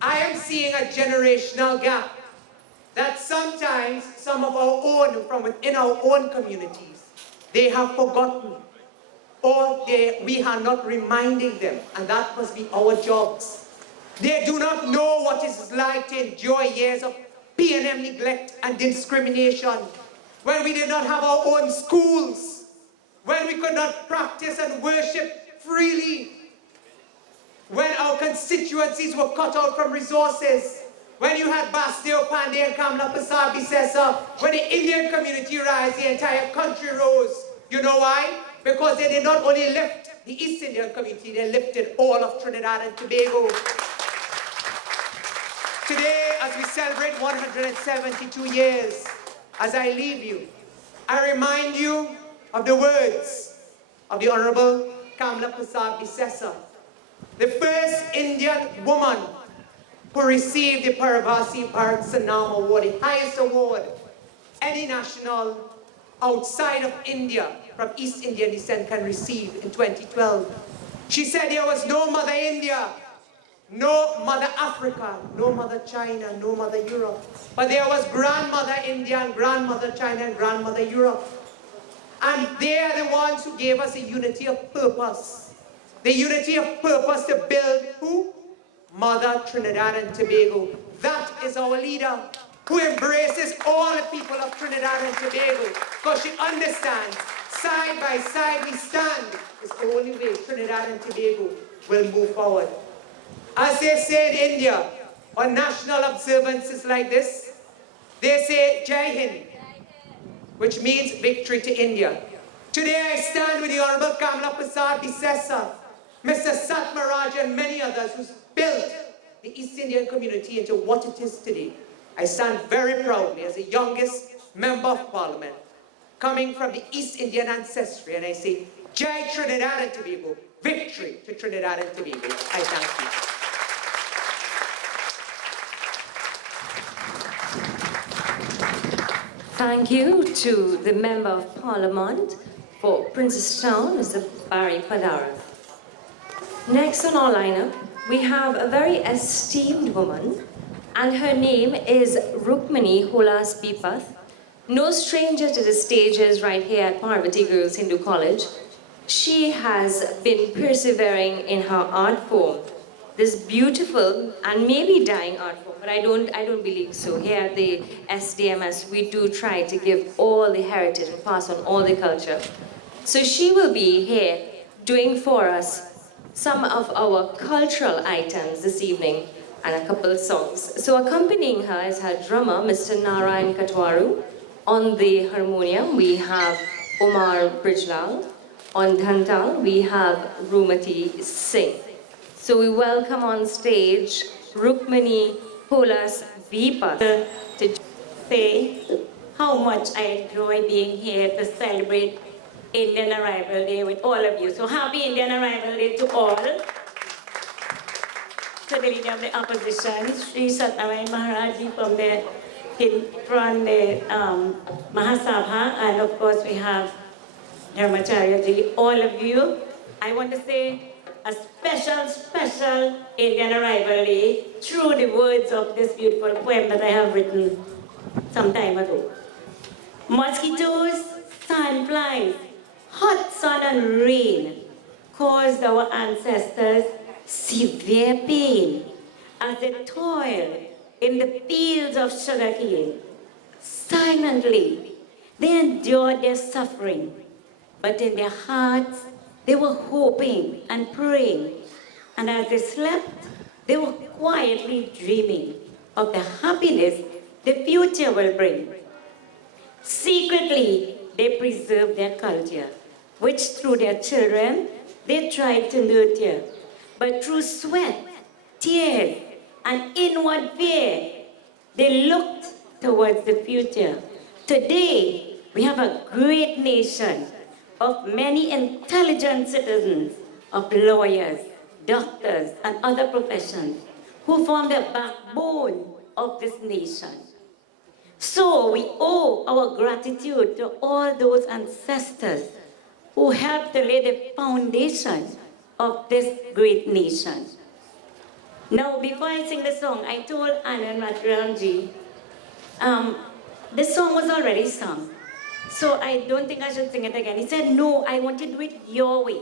I am seeing a generational gap that sometimes some of our own from within our own communities, they have forgotten, or we are not reminding them, and that must be our jobs. They do not know what it is like to enjoy years of P&M neglect and discrimination, when we did not have our own schools, when we could not practice and worship freely, when our constituencies were cut out from resources, when you had Bastio Pandey and Kamala Prasad Bissessa, when the Indian community rose, the entire country rose. You know why? Because they did not only lift the East Indian community, they lifted all of Trinidad and Tobago. Today, as we celebrate 172 years, as I leave you, I remind you of the words of the Honorable Kamala Prasad Bissessa, the first Indian woman who received the Paravasi Bharat Sanam Award, the highest award any national outside of India from East Indian descent can receive in 2012. She said there was no Mother India, no Mother Africa, no Mother China, no Mother Europe, but there was Grandmother India and Grandmother China and Grandmother Europe. And they are the ones who gave us a unity of purpose. The unity of purpose to build who? Mother Trinidad and Tobago. That is our leader, who embraces all the people of Trinidad and Tobago, because she understands, side by side we stand. It's the only way Trinidad and Tobago will move forward. As they say in India, on national observances like this, they say Jai Hind, which means victory to India. Today I stand with the Honorable Kamala Prasad Bissessa, Mr. Satmaraj and many others who's built the East Indian community into what it is today. I stand very proudly as the youngest member of Parliament, coming from the East Indian ancestry, and I say, Jai Trinidad and Tobago, victory to Trinidad and Tobago. I thank you. Thank you to the Member of Parliament for Princess Town, Mr. Barry Padara. Next on our lineup, we have a very esteemed woman, and her name is Rukmini Hollis Bipath, no stranger to the stages right here at Parvati Girls Hindu College. She has been persevering in her art form, this beautiful and maybe dying art form, but I don't believe so. Here at the SDMS, we do try to give all the heritage and pass on all the culture. So she will be here doing for us some of our cultural items this evening and a couple of songs. So accompanying her is her drummer, Mr. Narayan Katwaru. On the harmonium, we have Omar Brijlal. On dhantal, we have Rumati Singh. So we welcome on stage Rukmini Hollis Bipath to say how much I enjoy being here to celebrate Indian Arrival Day with all of you. So happy Indian Arrival Day to all. To the leader of the opposition, Sri Satnarayan Maharaji from the MAHA SABHA, and of course we have Dharmacharya Ji, all of you. I want to say a special Indian Arrival Day through the words of this beautiful poem that I have written some time ago. Mosquitoes, sandflies, hot sun and rain caused our ancestors severe pain as they toiled in the fields of sugarcane. Silently, they endured their suffering, but in their hearts, they were hoping and praying. And as they slept, They were quietly dreaming of the happiness the future will bring. Secretly, they preserved their culture, which through their children, they tried to nurture. But through sweat, tears, and inward fear, they looked towards the future. Today, we have a great nation of many intelligent citizens, of lawyers, doctors, and other professions who form the backbone of this nation. So we owe our gratitude to all those ancestors who helped to lay the foundation of this great nation. Now, before I sing the song, I told Anand Matramji, the song was already sung, so I don't think I should sing it again. He said, no, I want to do it your way.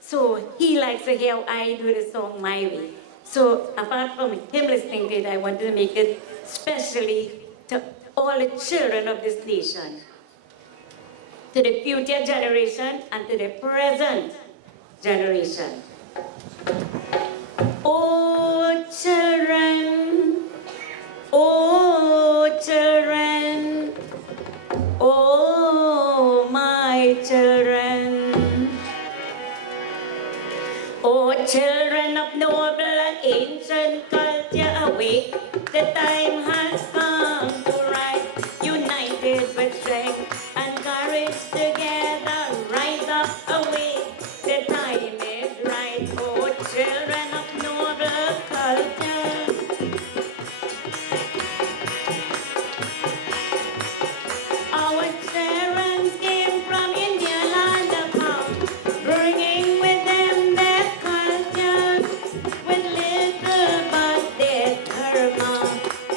So he likes to hear how I do the song my way. So apart from him listening to it, I wanted to make it specially to all the children of this nation, to the future generation and to the present generation. Oh children, oh children, oh my children, oh children of noble and ancient culture, awake, the time has come to rise, united with strength and courage together, rise up, awake, the time is right, oh children of noble culture. Our parents came from India land above, bringing with them their culture, with little but their dharma,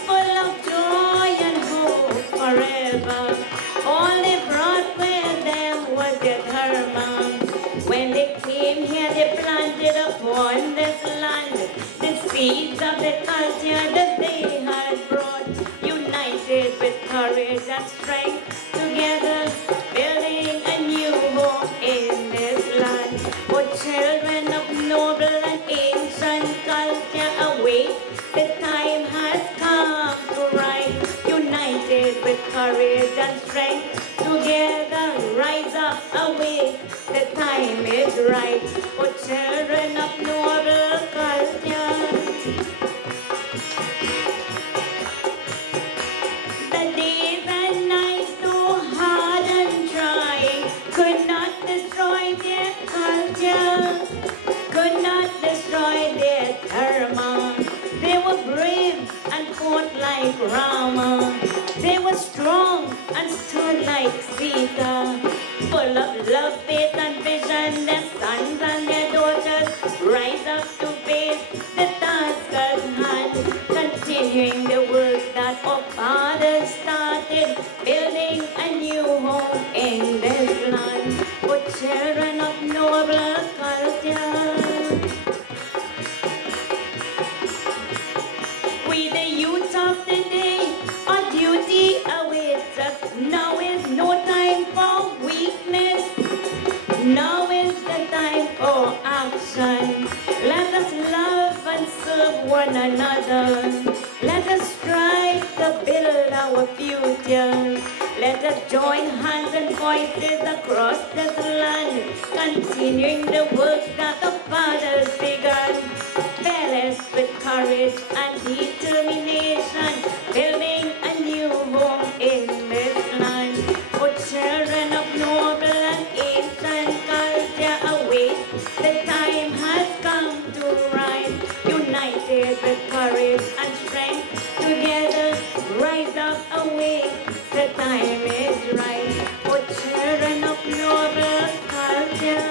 full of joy and hope forever. All they brought with them was their dharma. When they came here, they planted upon this land the seeds of the culture that they had brought, united with courage and strength, together building a new home in this land. For children of noble and ancient culture, awake, the time has come to rise, united with courage and strength, together rise up, awake, the time is right. For children of noble culture, the days and nights so hard and trying could not destroy their culture, could not destroy their dharma. They were brave and fought like Rama. They were strong and stood like Sita, full of love, faith, and vision. Their sons and their daughters rise up to face the task at hand, continuing the work that our fathers started, building a new home in this land. For children of noble culture, we the youth of the day, our duty awaits us. Now is no time for weakness, now is the time for action. Let us love and serve one another. Let us strive to build our future. Let us join hands and voices across this land, continuing the work that the fathers began. Fearless with courage and determination, building a new home in this land. For children of noble and ancient culture, awake, the time has come to rise, united with courage and strength, together rise up, awake, the time is right. For children of noble culture.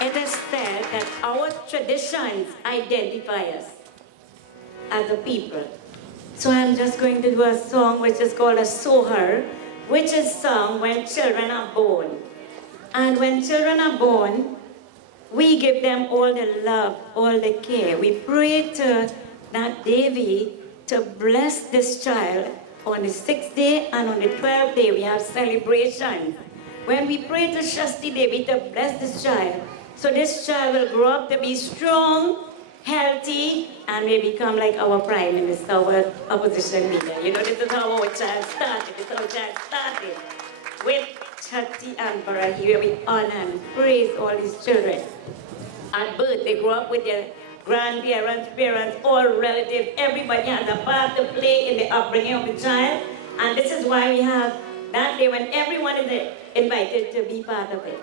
It is said that our traditions identify us as a people. So I'm just going to do a song which is called a Sohar, which is sung when children are born. And when children are born, we give them all the love, all the care. We pray to that Debe to bless this child on the 6th day and on the 12th day. We have celebrations. when we pray to Shasti Devi to bless this child, so this child will grow up to be strong, healthy, and may become like our Prime Minister, our opposition leader. You know, this is how our child started. This is how our child started. With Chatti and Barahi, where we honor and praise all these children. At birth, they grow up with their grandparents, parents, all relatives. Everybody has a part to play in the upbringing of the child. And this is why we have that day when everyone is invited to be part of it.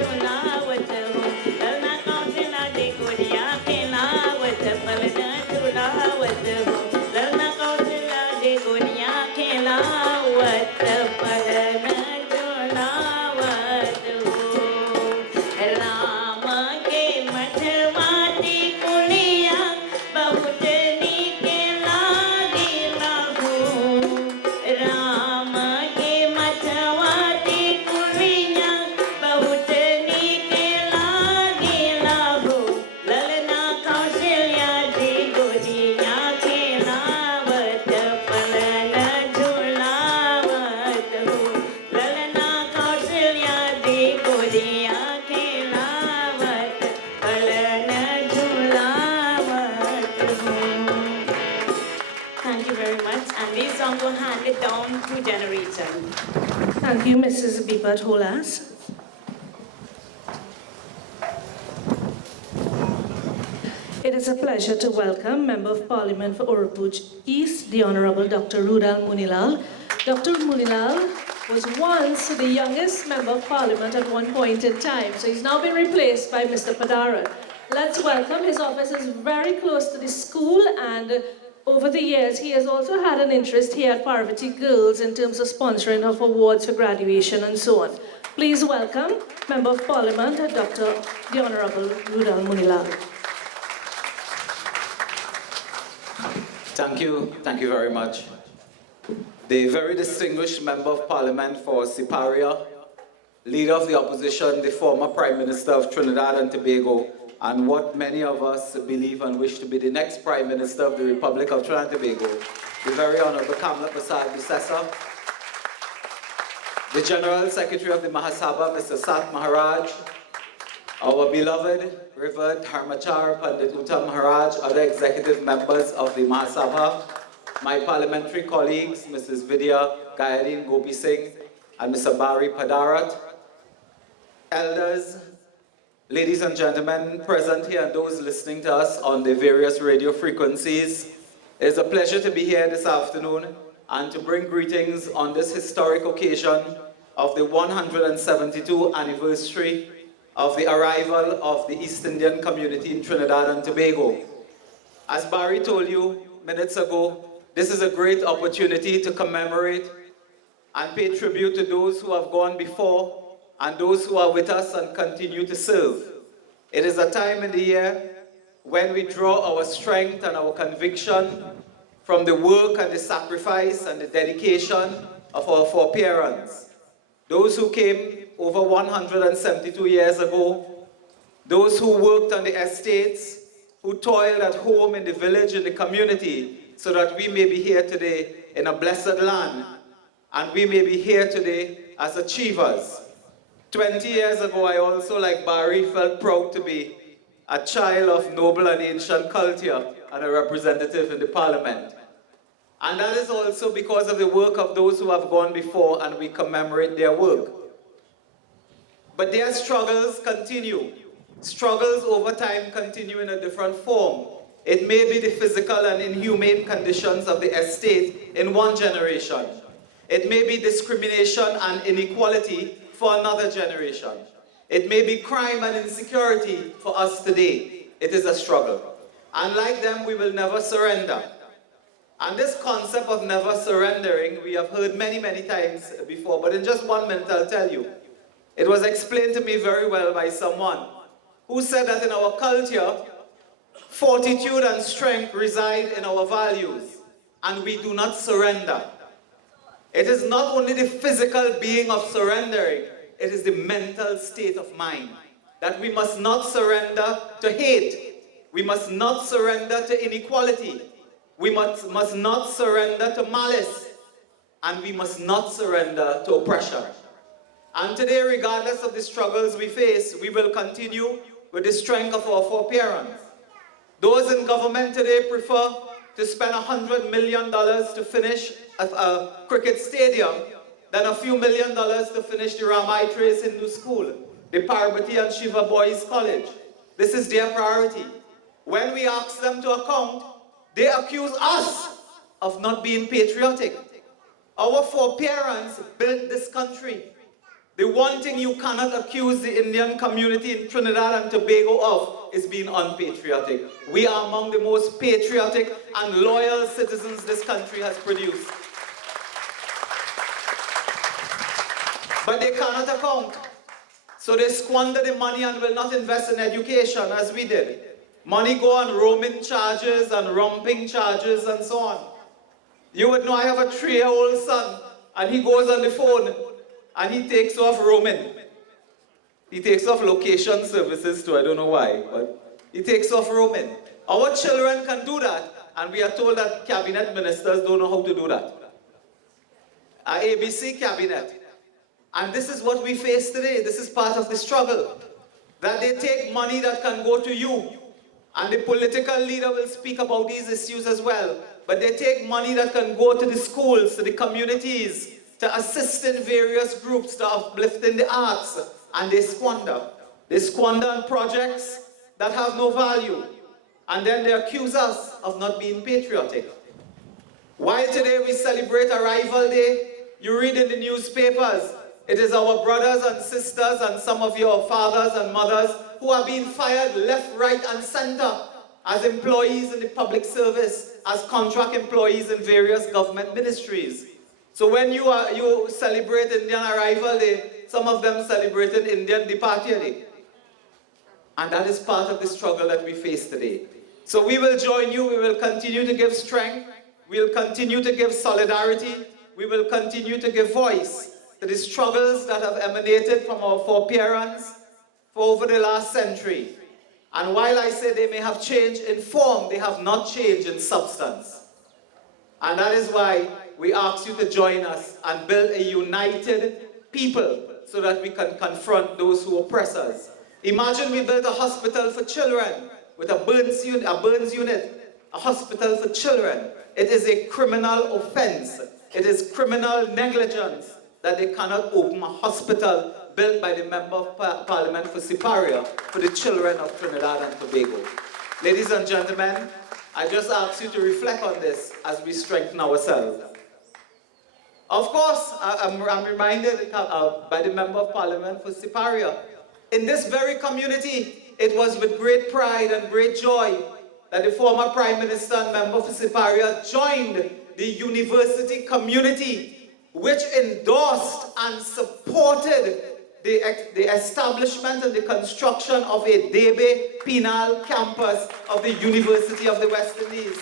Chula Thank you, Mrs. Bipat Hollis. It is a pleasure to welcome Member of Parliament for Oropouche East, the Honorable Dr. Rudal Munilal. Dr. Munilal was once the youngest Member of Parliament at one point in time, so he's now been replaced by Mr. Padaran. Let's welcome. His office is very close to the school, and over the years he has also had an interest here at Parvati Girls in terms of sponsoring of awards for graduation and so on. Please welcome Member of Parliament, Dr. the Honorable Rudal Munilal. Thank you very much. The very distinguished Member of Parliament for Siparia, Leader of the Opposition, the former Prime Minister of Trinidad and Tobago, and what many of us believe and wish to be the next Prime Minister of the Republic of Trinidad and Tobago, the very Honorable Kamla Prasad Bisesa, the General Secretary of the MAHA SABHA, Mr. Sat Maharaj, our beloved, revered Dharmachar Pandit Uta Maharaj, other executive members of the MAHA SABHA, my parliamentary colleagues, Mrs. Vidya Gayadeen Gopi Singh and Mr. Bari Padarat, elders, ladies and gentlemen present here and those listening to us on the various radio frequencies. It is a pleasure to be here this afternoon and to bring greetings on this historic occasion of the 172th anniversary of the arrival of the East Indian community in Trinidad and Tobago. As Barry told you minutes ago, this is a great opportunity to commemorate and pay tribute to those who have gone before and those who are with us and continue to serve. It is a time in the year when we draw our strength and our conviction from the work and the sacrifice and the dedication of our foreparents. Those who came over 172 years ago, those who worked on the estates, who toiled at home in the village, in the community, so that we may be here today in a blessed land, and we may be here today as achievers. 20 years ago, I also, like Barry, felt proud to be a child of noble and ancient culture and a representative in the parliament. And that is also because of the work of those who have gone before, and we commemorate their work. But their struggles continue. Struggles over time continue in a different form. It may be the physical and inhumane conditions of the estate in one generation. It may be discrimination and inequality for another generation. It may be crime and insecurity for us today. It is a struggle. And like them, we will never surrender. And this concept of never surrendering, we have heard many, many times before, but in just 1 minute I'll tell you. It was explained to me very well by someone who said that in our culture, fortitude and strength reside in our values, and we do not surrender. It is not only the physical being of surrendering, it is the mental state of mind. That we must not surrender to hate. We must not surrender to inequality. We must not surrender to malice. And we must not surrender to oppression. And today, regardless of the struggles we face, we will continue with the strength of our foreparents. Those in government today prefer to spend $100 million to finish a cricket stadium than a few $1 million to finish the Ramai Trace Hindu School, the Parvati and Shiva Boys College. This is their priority. When we ask them to account, they accuse us of not being patriotic. Our foreparents built this country. The one thing you cannot accuse the Indian community in Trinidad and Tobago of is being unpatriotic. We are among the most patriotic and loyal citizens this country has produced. But they cannot account. So they squander the money and will not invest in education as we did. Money go on roaming charges and romping charges and so on. You would know I have a 3-year-old son, and he goes on the phone and he takes off roaming. He takes off location services too, I don't know why, but he takes off roaming. Our children can do that, and we are told that cabinet ministers don't know how to do that. Our ABC cabinet. And this is what we face today. This is part of the struggle. That they take money that can go to you. And the political leader will speak about these issues as well. But they take money that can go to the schools, to the communities, to assist in various groups to uplifting the arts, and they squander. They squander on projects that have no value, and then they accuse us of not being patriotic. While today we celebrate Arrival Day, you read in the newspapers, it is our brothers and sisters and some of your fathers and mothers who are being fired left, right, and center as employees in the public service, as contract employees in various government ministries. So when you celebrate Indian Arrival Day, some of them celebrated Indian Departure Day. And that is part of the struggle that we face today. So we will join you, we will continue to give strength, we will continue to give solidarity, we will continue to give voice to the struggles that have emanated from our foreparents for over the last century. And while I say they may have changed in form, they have not changed in substance. And that is why we ask you to join us and build a united people so that we can confront those who oppress us. Imagine we built a hospital for children with a burns unit, a hospital for children. It is a criminal offense. It is criminal negligence that they cannot open a hospital built by the Member of Parliament for Siparia for the children of Trinidad and Tobago. Ladies and gentlemen, I just ask you to reflect on this as we strengthen ourselves. Of course, I'm reminded by the Member of Parliament for Siparia. In this very community, it was with great pride and great joy that the former Prime Minister and Member for Siparia joined the university community, which endorsed and supported the establishment and the construction of a Debe penal campus of the University of the West Indies.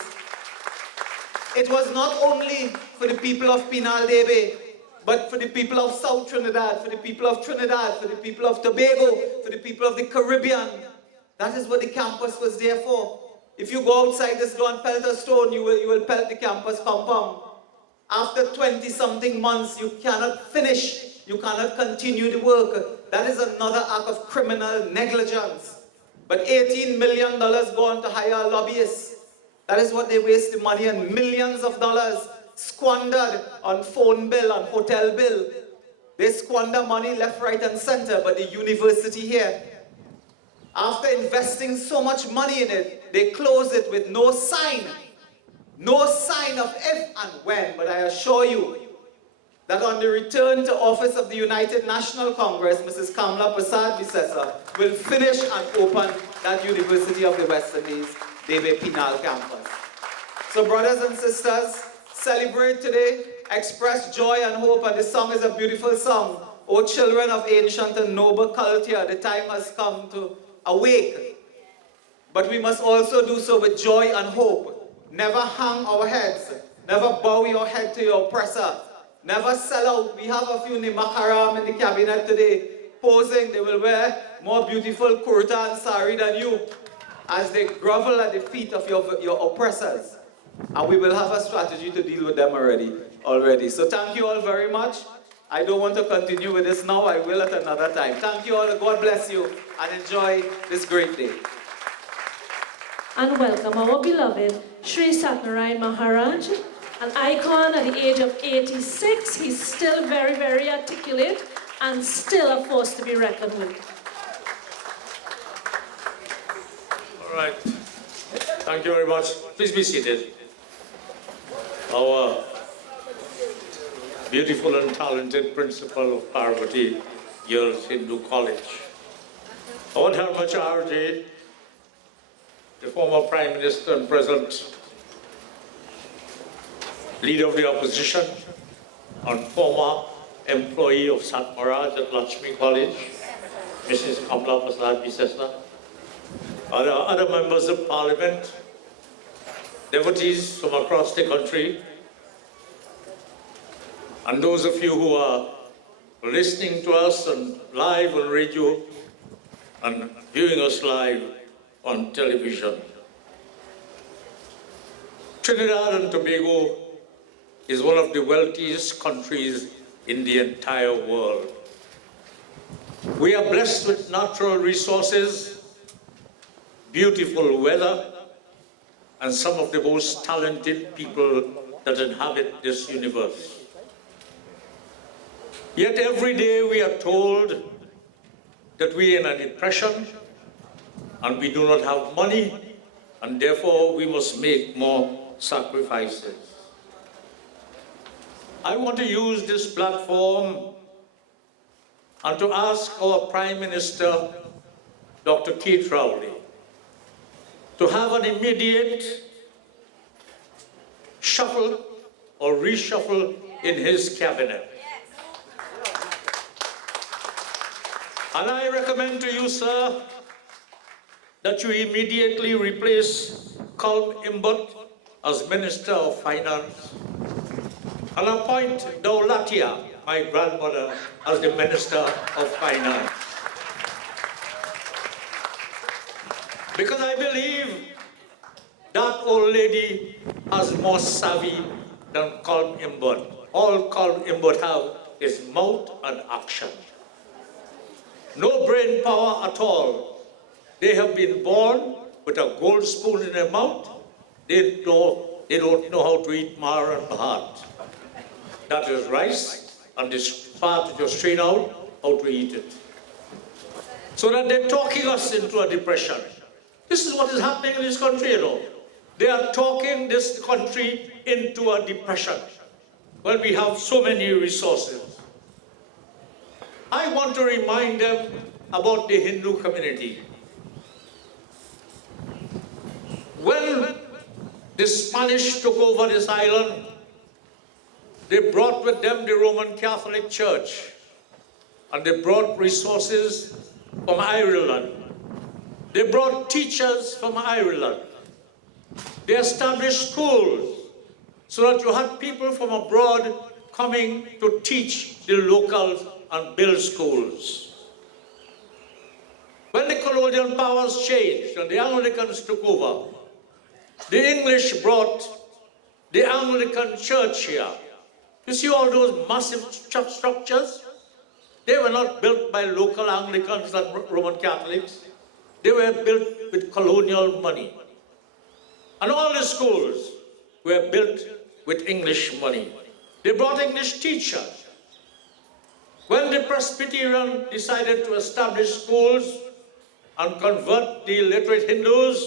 It was not only for the people of Penal Debe, but for the people of South Trinidad, for the people of Trinidad, for the people of Tobago, for the people of the Caribbean. That is what the campus was there for. If you go outside this door and pelt a stone, you will pelt the campus compound. After 20-something months, you cannot finish, you cannot continue the work. That is another act of criminal negligence. But $18 million gone to hire lobbyists. That is what they waste the money, and millions of dollars squandered on phone bill, on hotel bill. They squander money left, right, and center, but the university here, after investing so much money in it, they close it with no sign of if and when. But I assure you that on the return to office of the United National Congress, Mrs. Kamla Prasad-Bisesa will finish and open that University of the West Indies Debe Penal campus. So brothers and sisters, celebrate today, express joy and hope, and this song is a beautiful song. O children of ancient and noble culture, the time has come to awake. But we must also do so with joy and hope. Never hang our heads. Never bow your head to your oppressor. Never sell out. We have a few Nimakaram in the cabinet today posing. They will wear more beautiful kurta and sari than you as they grovel at the feet of your oppressors. And we will have a strategy to deal with them already. So thank you all very much. I don't want to continue with this now. I will at another time. Thank you all. God bless you and enjoy this great day. And welcome our beloved Sri Satyanarayana Maharaj, an icon at the age of 86. He's still very, very articulate and still a force to be reckoned with. All right. Thank you very much. Please be seated. Our beautiful and talented principal of Parvati Girls Hindu College. Our Dharmacharya, the former Prime Minister and present Leader of the Opposition and former employee of Sant Maharaj at Lakshmi College, Mrs. Kamla Prasad-Bisesa, other members of Parliament, devotees from across the country, and those of you who are listening to us on live on radio and viewing us live on television. Trinidad and Tobago is one of the wealthiest countries in the entire world. We are blessed with natural resources, beautiful weather, and some of the most talented people that inhabit this universe. Yet every day we are told that we are in a depression and we do not have money, and therefore we must make more sacrifices. I want to use this platform and to ask our Prime Minister, Dr. Keith Rowley, to have an immediate shuffle or reshuffle in his cabinet. And I recommend to you, sir, that you immediately replace Colm Imbut as Minister of Finance and appoint Daulatia, my grandmother, as the Minister of Finance. Because I believe that old lady has more savvy than Colm Imbut. All Colm Imbut have is mouth and action. No brain power at all. They have been born with a gold spoon in their mouth. They don't know how to eat mar and bahat. That is rice, and this part just strain out how to eat it. So that they're talking us into a depression. This is what is happening in this country, you know. They are talking this country into a depression when we have so many resources. I want to remind them about the Hindu community. When the Spanish took over this island, they brought with them the Roman Catholic Church, and they brought resources from Ireland. They brought teachers from Ireland. They established schools so that you had people from abroad coming to teach the locals and build schools. When the colonial powers changed and the Anglicans took over, the English brought the Anglican Church here. You see all those massive church structures? They were not built by local Anglicans and Roman Catholics. They were built with colonial money. And all the schools were built with English money. They brought English teachers. When the Presbyterian decided to establish schools and convert the illiterate Hindus,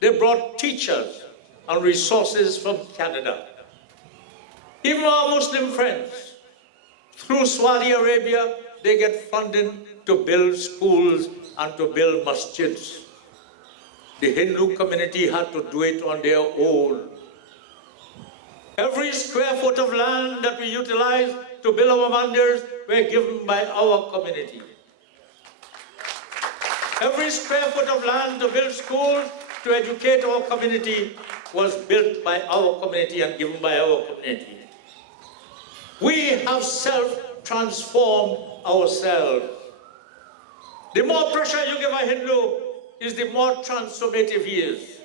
they brought teachers and resources from Canada. Even our Muslim friends, through Saudi Arabia, they get funding to build schools and to build masjids. The Hindu community had to do it on their own. Every square foot of land that we utilize to build our mandirs were given by our community. Every square foot of land to build schools, to educate our community, was built by our community and given by our community. We have self-transformed ourselves. The more pressure you give a Hindu, is the more transformative he is.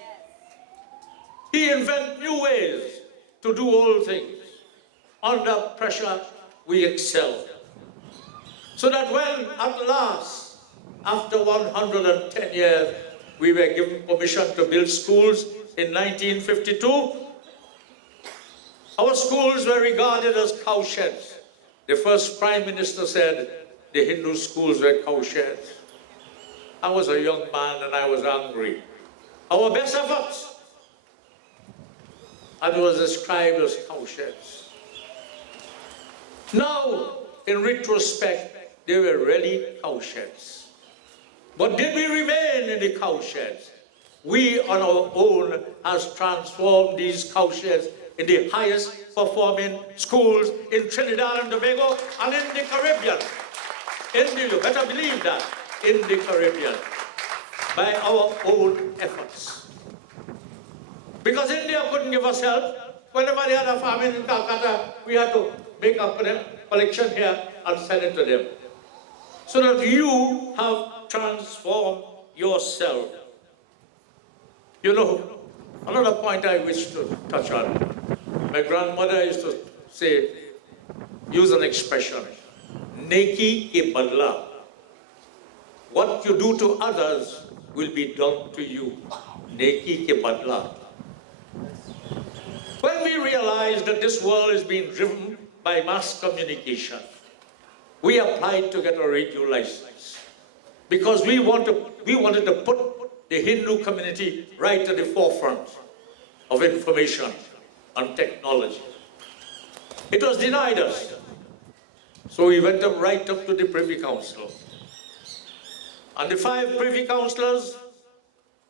He invents new ways to do all things. Under pressure, we excel. So that when, at last, after 110 years, we were given permission to build schools in 1952, our schools were regarded as cowsheds. The first Prime Minister said the Hindu schools were cowsheds. I was a young man and I was angry. Our best efforts, and it was described as cowsheds. Now, in retrospect, they were really cowsheds. But did we remain in the cowsheds? We on our own has transformed these cowsheds in the highest performing schools in Trinidad and Tobago and in the Caribbean. You better believe that, in the Caribbean, by our own efforts. Because India couldn't give us help. Whenever they had a famine in Calcutta, we had to make a collection here and send it to them. So that you have transformed yourself. You know, another point I wish to touch on. My grandmother used to say, use an expression, neki ke badla. What you do to others will be done to you. Neki ke badla. When we realize that this world is being driven by mass communication, we applied to get a radio license because we wanted to put the Hindu community right at the forefront of information and technology. It was denied us. So we went right up to the Privy Council. And the 5 Privy Councillors,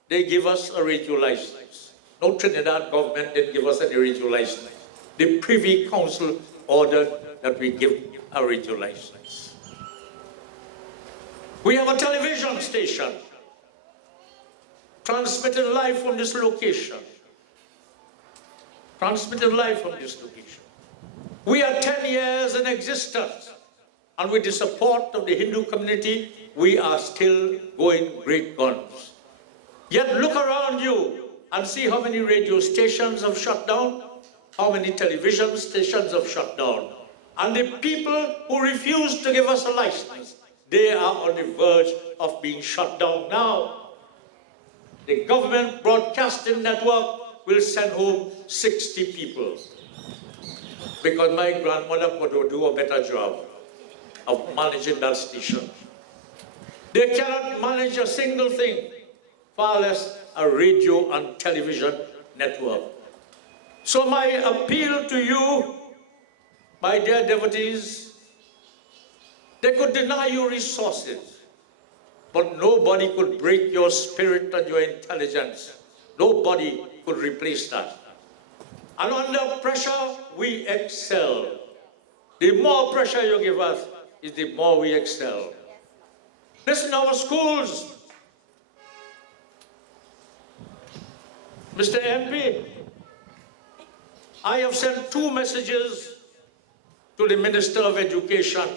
they give us a radio license. No Trinidad government didn't give us any radio license. The Privy Council ordered that we give a radio license. We have a television station transmitted live from this location. Transmitted live from this location. We are 10 years in existence, and with the support of the Hindu community, we are still going great guns. Yet look around you and see how many radio stations have shut down, how many television stations have shut down. And the people who refuse to give us a license, they are on the verge of being shut down now. The government broadcasting network will send home 60 people because my grandmother could do a better job of managing that station. They cannot manage a single thing, far less a radio and television network. So my appeal to you, my dear devotees, they could deny you resources, but nobody could break your spirit and your intelligence. Nobody could replace that. And under pressure, we excel. The more pressure you give us, is the more we excel. Listen, our schools. Mr. MP, I have sent 2 messages to the Minister of Education,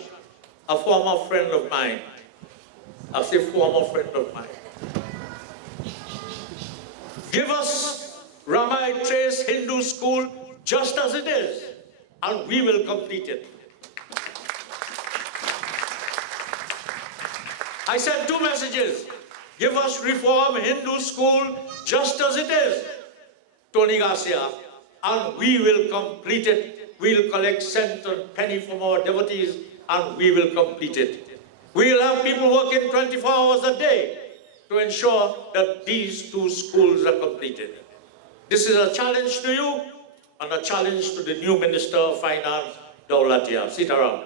a former friend of mine. I say former friend of mine. Give us Ramai Trace Hindu School just as it is, and we will complete it. I sent 2 messages. Give us Reform Hindu School just as it is, Tony Garcia, and we will complete it. We will collect cent and penny from our devotees, and we will complete it. We will have people working 24 hours a day to ensure that these 2 schools are completed. This is a challenge to you and a challenge to the new Minister of Finance, Daulatia. Sit around.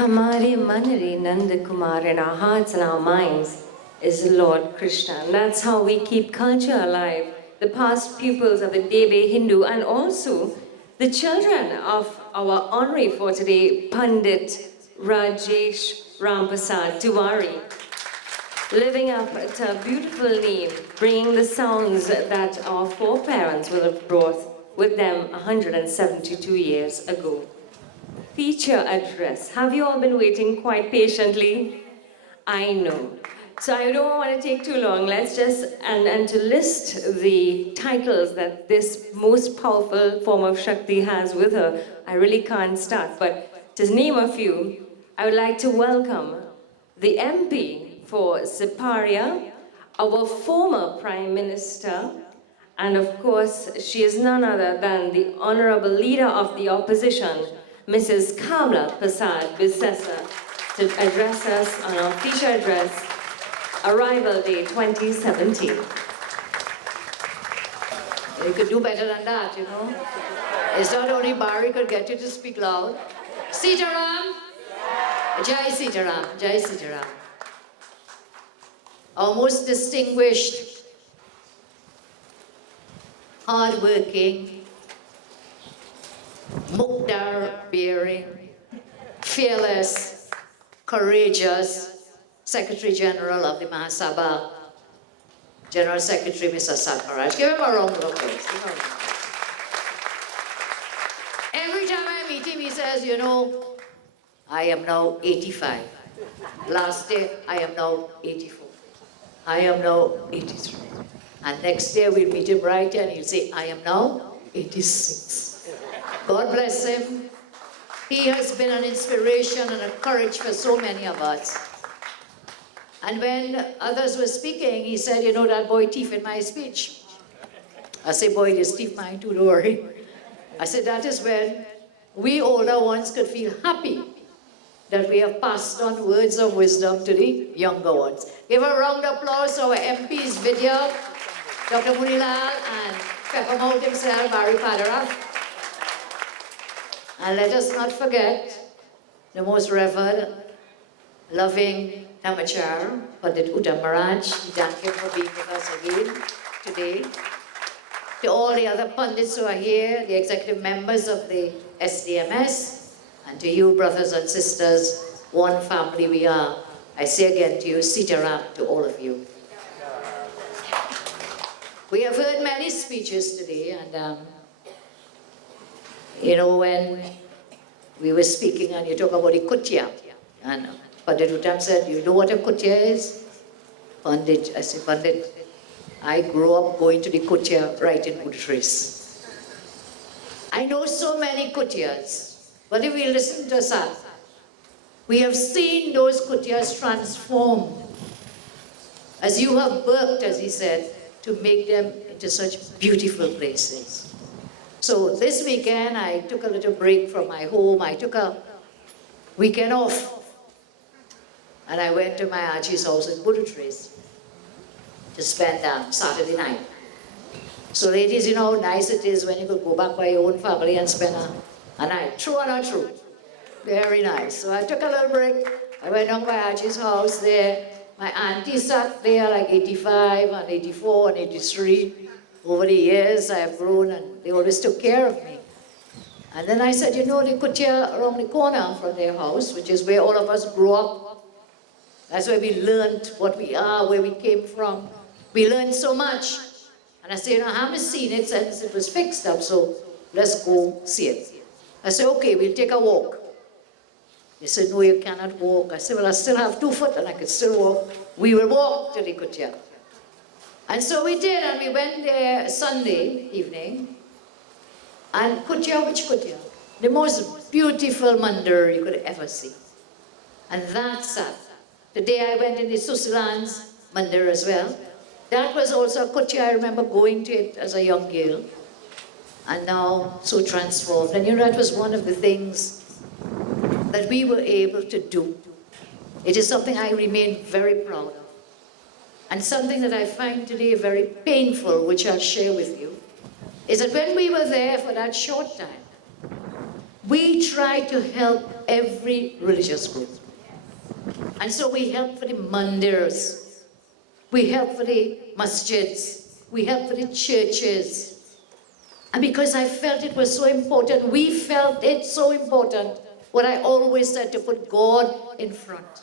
Hamare Manare Nanda Kumar in our hearts and our minds is Lord Krishna. And that's how we keep culture alive. The past pupils of the Debe Hindu and also the children of our honorary for today, Pandit Rajesh Ramprasad Tiwari, living up to a beautiful name, bringing the songs that our foreparents would have brought with them 172 years ago. Feature address. Have you all been waiting quite patiently? I know. So I don't want to take too long. Let's just, and to list the titles that this most powerful form of Shakti has with her, I really can't start. But to name a few, I would like to welcome the MP for Siparia, our former Prime Minister, and of course, she is none other than the Honorable Leader of the Opposition, Mrs. Kamla Prasad Bisesa, to address us on our feature address, Arrival Day 2017. You could do better than that, you know. It's not only Barry could get you to speak loud. Sitaram! Jai Sitaram, Jai Sitaram. Our most distinguished, hard-working, mukdar-bearing, fearless, courageous Secretary General of the MAHA SABHA, General Secretary Mr. Sakaraj. Give him a round of applause. Every time I meet him, he says, you know, I am now 85. Last day, I am now 84. I am now 83. And next day, we'll meet him right here and he'll say, I am now 86. God bless him. He has been an inspiration and a courage for so many of us. And when others were speaking, he said, you know, that boy thief in my speech. I said, boy, this thief mine too, don't worry. I said, that is when we older ones could feel happy that we have passed on words of wisdom to the younger ones. Give a round of applause to our MP's video, Dr. Munilal and Peppermouth himself, Barry Padarath. And let us not forget the most revered, loving Dharmachar, Pandit Uttam Maharaj. We thank him for being with us again today. To all the other Pandits who are here, the executive members of the SDMS, and to you, brothers and sisters, one family we are. I say again to you, Sitaram to all of you. We have heard many speeches today, and you know, when we were speaking and you talk about the Kutya, and Pandit Uttam said, you know what a Kutya is? Pandit, I said, Pandit, I grew up going to the Kutya right in Uttarakhand. I know so many Kutyas, but if we listen to Sat, we have seen those Kutyas transformed as you have worked, as he said, to make them into such beautiful places. So this weekend, I took a little break from my home. I took a weekend off. And I went to my Aji's house in Budapest to spend Saturday night. So ladies, you know how nice it is when you could go back by your own family and spend a night. True or not true? Very nice. So I took a little break. I went down by Aji's house there. My auntie sat there like 85 and 84 and 83. Over the years, I have grown and they always took care of me. And then I said, you know, the Kutya around the corner from their house, which is where all of us grew up. That's where we learned what we are, where we came from. We learned so much. And I said, you know, I haven't seen it since it was fixed up, so let's go see it. I said, okay, we'll take a walk. They said, no, you cannot walk. I said, well, I still have 2 foot and I can still walk. We will walk to the Kutya. And so we did, and we went there Sunday evening. And Kutya, which Kutya? The most beautiful mandir you could ever see. And that's that. The day I went in the Susilan's mandir as well. That was also a Kutya. I remember going to it as a young girl. And now so transformed. And you know, that was one of the things that we were able to do. It is something I remain very proud of. And something that I find today very painful, which I'll share with you, is that when we were there for that short time, We try to help every religious group. And so we help for the mandirs, we help for the masjids, we help for the churches. And because I felt it was so important, we felt it so important, what I always said, to put God in front.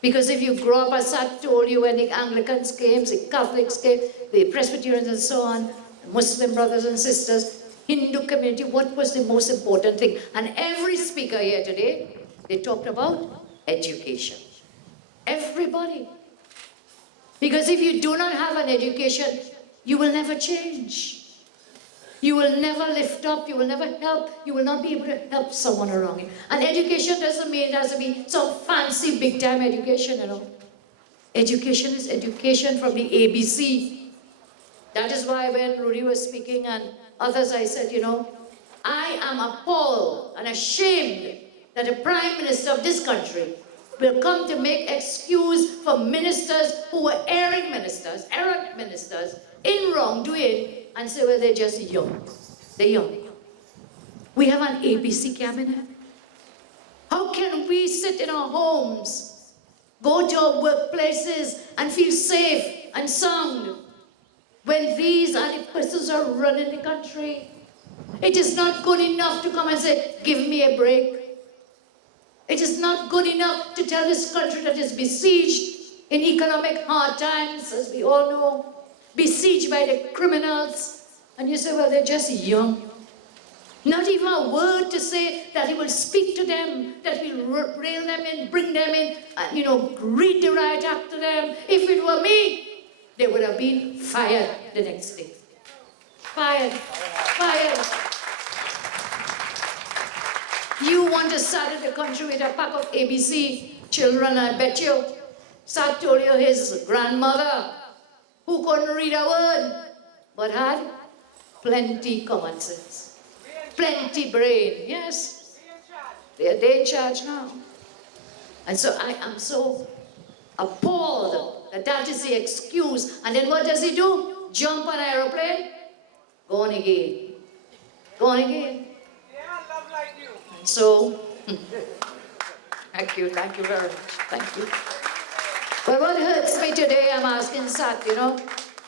Because if you grow up, as I told you, when the Anglicans came, the Catholics came, the Presbyterians and so on, Muslim brothers and sisters, Hindu community, what was the most important thing? And every speaker here today, they talked about education. Everybody. Because if you do not have an education, you will never change. You will never lift up, you will never help, you will not be able to help someone around you. And education doesn't mean it has to be some fancy big time education, you know. Education is education from the ABC. That is why when Rudy was speaking and others, I said, you know, I am appalled and ashamed that the Prime Minister of this country will come to make excuse for ministers who were errant ministers, in wrongdoing, and say, well, they're just young. They're young. We have an ABC cabinet. How can we sit in our homes, go to our workplaces, and feel safe and sound when these are the persons who are running the country? It is not good enough to come and say, give me a break. It is not good enough to tell this country that is besieged in economic hard times, as we all know, besieged by the criminals, and you say, well, they're just young. Not even a word to say that he will speak to them, that will rail them in, bring them in, you know, read the right act to them. If it were me, they would have been fired the next day. Fired. You want to start the country with a pack of ABC children, I bet you. Sat told you his grandmother, who couldn't read a word, but had plenty common sense, plenty brain, yes. They're in charge now. And so I am so appalled that that is the excuse. And then what does he do? Jump on an aeroplane? Go on again. And so, thank you very much, thank you. But what hurts me today, I'm asking Sat, you know,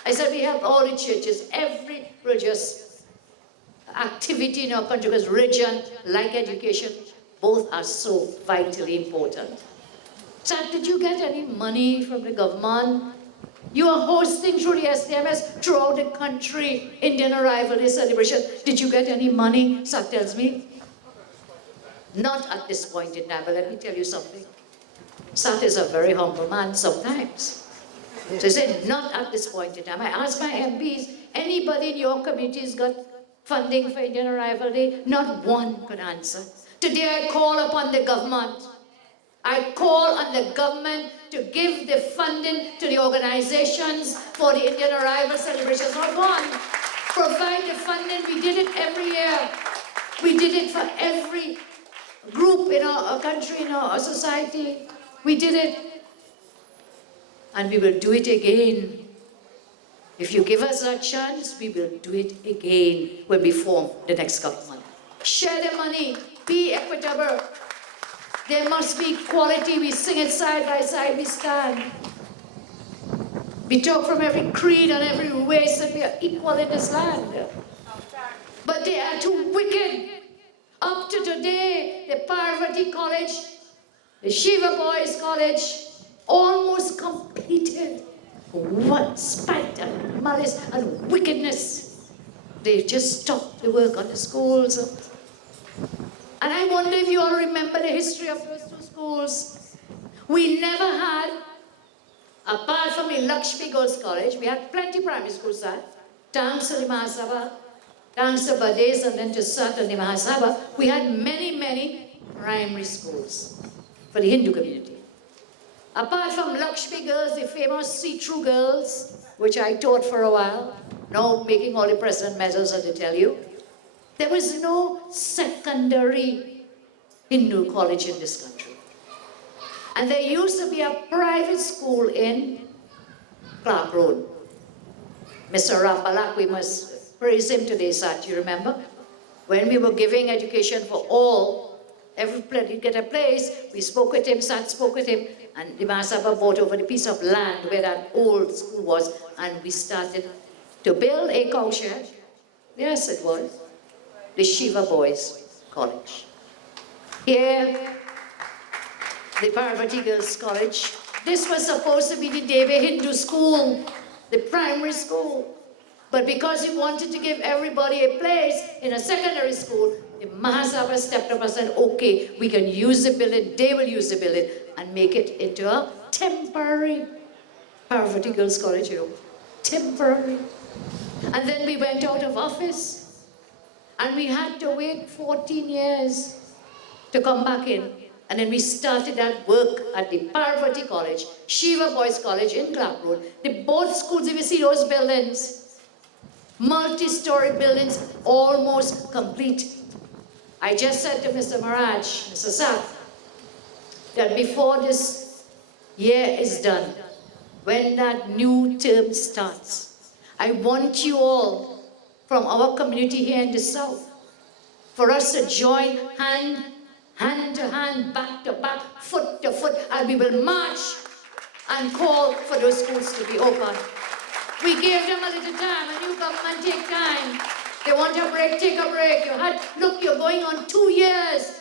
I said we help all the churches, every religious activity in our country, because religion, like education, both are so vitally important. Sat, did you get any money from the government? You are hosting through the SDMS throughout the country Indian Arrival Day celebration. Did you get any money? Sat tells me. Not at this point in time, but let me tell you something. Sat is a very humble man sometimes. So he said, not at this point in time. I asked my MPs, anybody in your community has got funding for Indian Arrival Day? Not one could answer. Today I call upon the government. I call on the government to give the funding to the organizations for the Indian Arrival celebrations. Not one. Provide the funding. We did it every year. We did it for every group in our country, in our society. We did it. And we will do it again. If you give us that chance, we will do it again when we form the next government. Share the money. Be equitable. There must be equality. We sing it side by side. We stand. We talk from every creed and every race that we are equal in this land. But they are too wicked. Up to today, the Parvati College, the Shiva Boys College, almost completed. What spite and malice and wickedness. They just stopped the work on the schools. And I wonder if you all remember the history of those two schools. We never had, apart from the Lakshmi Girls College, we had plenty primary schools there. Thanks to the MAHA SABHA, thanks to Bades and then to Sat and the MAHA SABHA, we had many primary schools for the Hindu community. Apart from Lakshmi Girls, the famous see-through girls, which I taught for a while, now making all the present measures as I tell you, there was no secondary Hindu college in this country. And there used to be a private school in Clark Road. Mr. Rambalak, we must praise him today, Sat, you remember? when we were giving education for all, everybody get a place, we spoke with him, Sat spoke with him, and the MAHA SABHA bought over the piece of land where that old school was, and we started to build a cowshed. Yes, it was. The Shiva Boys College. Here, the Parvati Girls College. This was supposed to be the Debe Hindu school, the primary school. But because we wanted to give everybody a place in a secondary school, the MAHA SABHA stepped up and said, okay, we can use the building, they will use the building, and make it into a temporary Parvati Girls College, temporary. And then we went out of office, and we had to wait 14 years to come back in. And then we started that work at the Parvati College, Shiva Boys College in Clark Road. Both schools, if you see those buildings, multi-story buildings, almost complete. I just said to Mr. Maharaj, Mr. Seth, that before this year is done, when that new term starts, I want you all from our community here in the South, for us to join hand to hand, back to back, foot to foot, and we will march and call for those schools to be open. We gave them a little time, a new government take time. They want a break, take a break. Look, you're going on 2 years.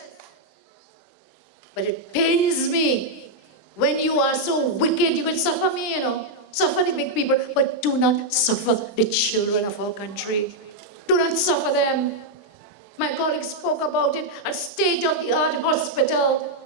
But it pains me when you are so wicked. You can suffer me, suffer the big people, but do not suffer the children of our country. Do not suffer them. My colleague spoke about it, a state-of-the-art hospital.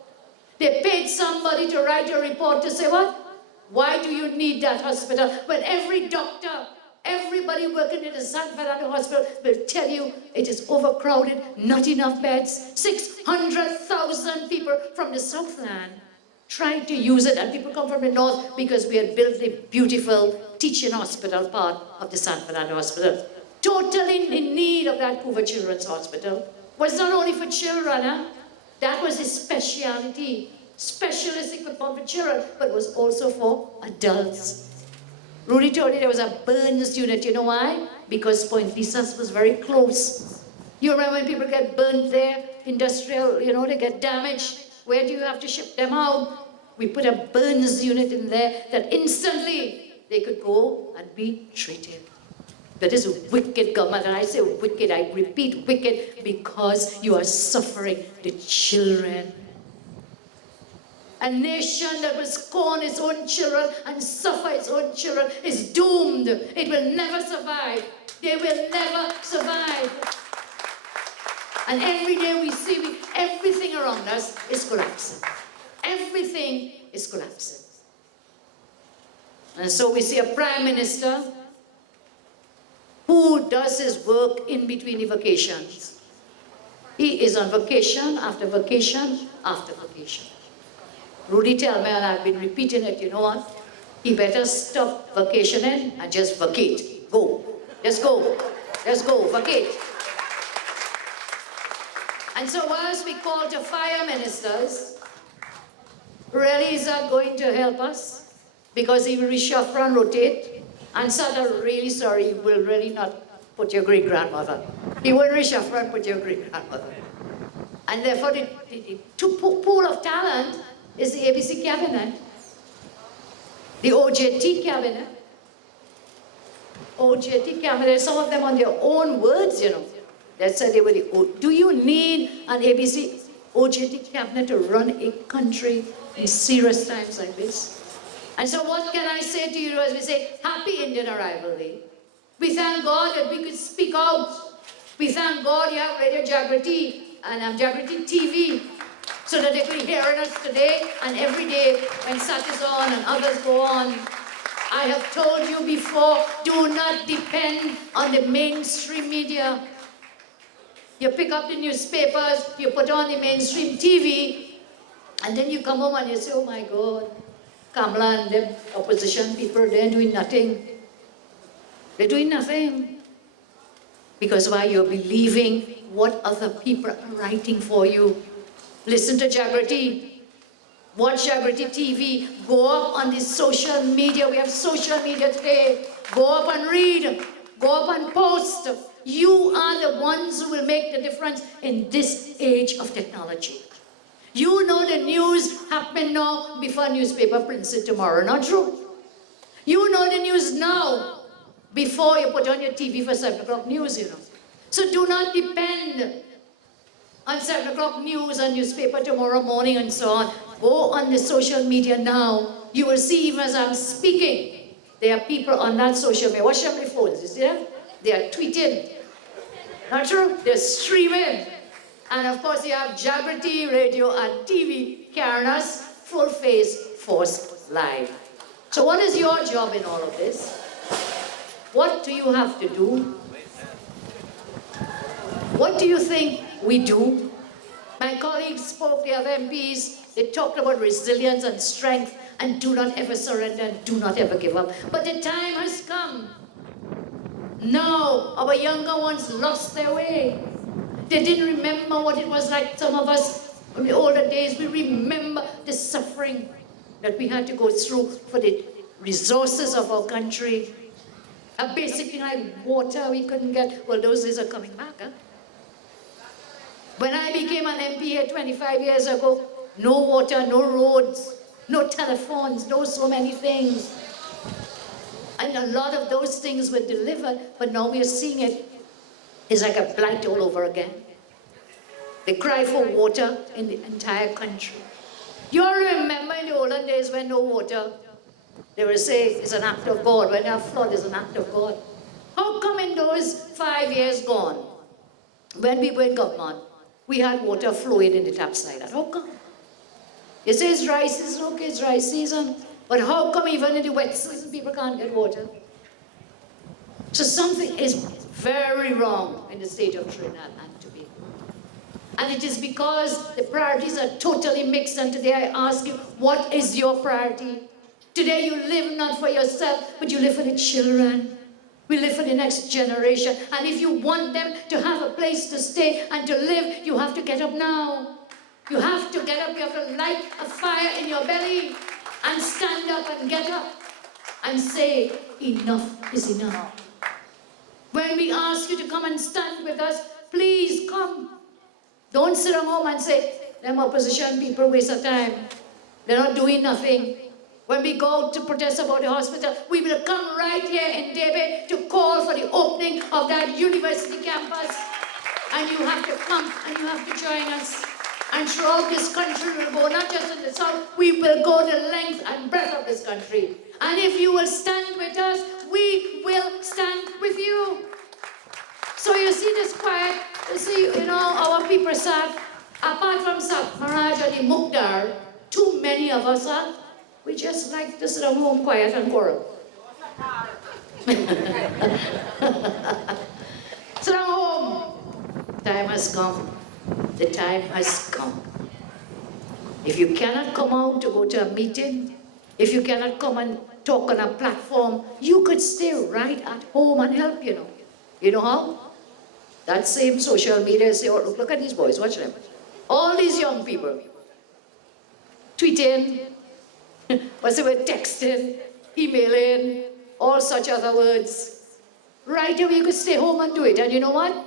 They paid somebody to write a report to say, what? Why do you need that hospital? When every doctor, everybody working in the San Fernando hospital will tell you it is overcrowded, not enough beds. 600,000 people from the Southland tried to use it, and people come from the North because we had built the beautiful teaching hospital part of the San Fernando hospital. Totally in need of that Hoover Children's Hospital. Was not only for children, that was his speciality. Specialist equipment for children, but was also for adults. Rudy told you there was a burns unit. You know why? Because Point Lisas was very close. You remember when people get burnt there, industrial, they get damaged. Where do you have to ship them out? We put a burns unit in there that instantly they could go and be treated. That is a wicked government, and I say wicked, I repeat wicked, because you are suffering the children. A nation that will scorn its own children and suffer its own children is doomed. It will never survive. They will never survive. And every day we see everything around us is collapsing. Everything is collapsing. And so we see a prime minister who does his work in between the vacations. He is on vacation after vacation after vacation. Rudy tell me, and I've been repeating it, you know what? He better stop vacationing and just vacate. Go. Just go. Just go. Vacate. And so whilst we call to fire ministers, really is that going to help us? Because he will reshuffle and rotate. And so I'm really sorry, he will really not put your great-grandmother. He will reshuffle and put your great-grandmother. And therefore the pool of talent is the ABC cabinet, the OJT cabinet. OJT cabinet, some of them on their own words, That said they were do you need an ABC OJT cabinet to run a country in serious times like this? And so what can I say to you as we say, Happy Indian Arrival Day? We thank God that we could speak out. We thank God you have Radio Jagrati and Jagrati TV, so that they could hear us today and every day when Sat is on and others go on. I have told you before, do not depend on the mainstream media. You pick up the newspapers, you put on the mainstream TV, and then you come home and you say, oh my God, Kamala and the opposition people, they're doing nothing. They're doing nothing. Because why? You're believing what other people are writing for you. Listen to Jagrati. Watch Jagrati TV. Go up on the social media. We have social media today. Go up and read. Go up and post. You are the ones who will make the difference in this age of technology. You know the news happening now before newspaper prints it tomorrow, not true? You know the news now before you put on your TV for 7 o'clock news, you know. So do not depend on 7 o'clock news and newspaper tomorrow morning and so on. Go on the social media now. You will see even as I'm speaking, there are people on that social media. Watch their phones, you see that? They are tweeting. Not true? They're streaming. And of course you have Jagrati, radio and TV carrying us full face, force live. So what is your job in all of this? What do you have to do? What do you think we do? My colleagues spoke, the other MPs, they talked about resilience and strength and do not ever surrender and do not ever give up. But the time has come. Now, our younger ones lost their way. They didn't remember what it was like. Some of us, from the older days, we remember the suffering that we had to go through for the resources of our country. A basic thing like water we couldn't get. Well, those days are coming back, huh? When I became an MP here 25 years ago, no water, no roads, no telephones, no so many things. And a lot of those things were delivered, but now we are seeing it. It's like a blight all over again. They cry for water in the entire country. You all remember in the olden days when no water, they would say it's an act of God. When they have flood, it's an act of God. How come in those 5 years gone, when we were in government, we had water flowing in the topside? How come? You say it's dry season, okay, it's dry season. But how come even in the wet season people can't get water? So something is very wrong in the state of Trinidad and Tobago. And it is because the priorities are totally mixed. And today I ask you, what is your priority? Today you live not for yourself, but you live for the children. We live for the next generation. And if you want them to have a place to stay and to live, you have to get up now. You have to get up, you have to light a fire in your belly and stand up and get up and say, enough is enough. When we ask you to come and stand with us, please come. Don't sit at home and say, them opposition people waste of time. They're not doing nothing. When we go out to protest about the hospital, we will come right here in Debe to call for the opening of that university campus. And you have to come and you have to join us. And throughout this country we'll go, not just in the south, we will go the length and breadth of this country. And if you will stand with us, we will stand with you. So you see this quiet, you see, you know, our people said, apart from Sat Maharaj and the Mukdar, too many of us are, we just like to sit at home quiet and quarrel. Sit at home. Time has come. The time has come. If you cannot come out to go to a meeting, if you cannot come and talk on a platform, you could stay right at home and help, you know. You know how? That same social media say, oh, look at these boys, watch them. All these young people, tweeting, what's the word, texting, emailing, all such other words. Right away you could stay home and do it. And you know what?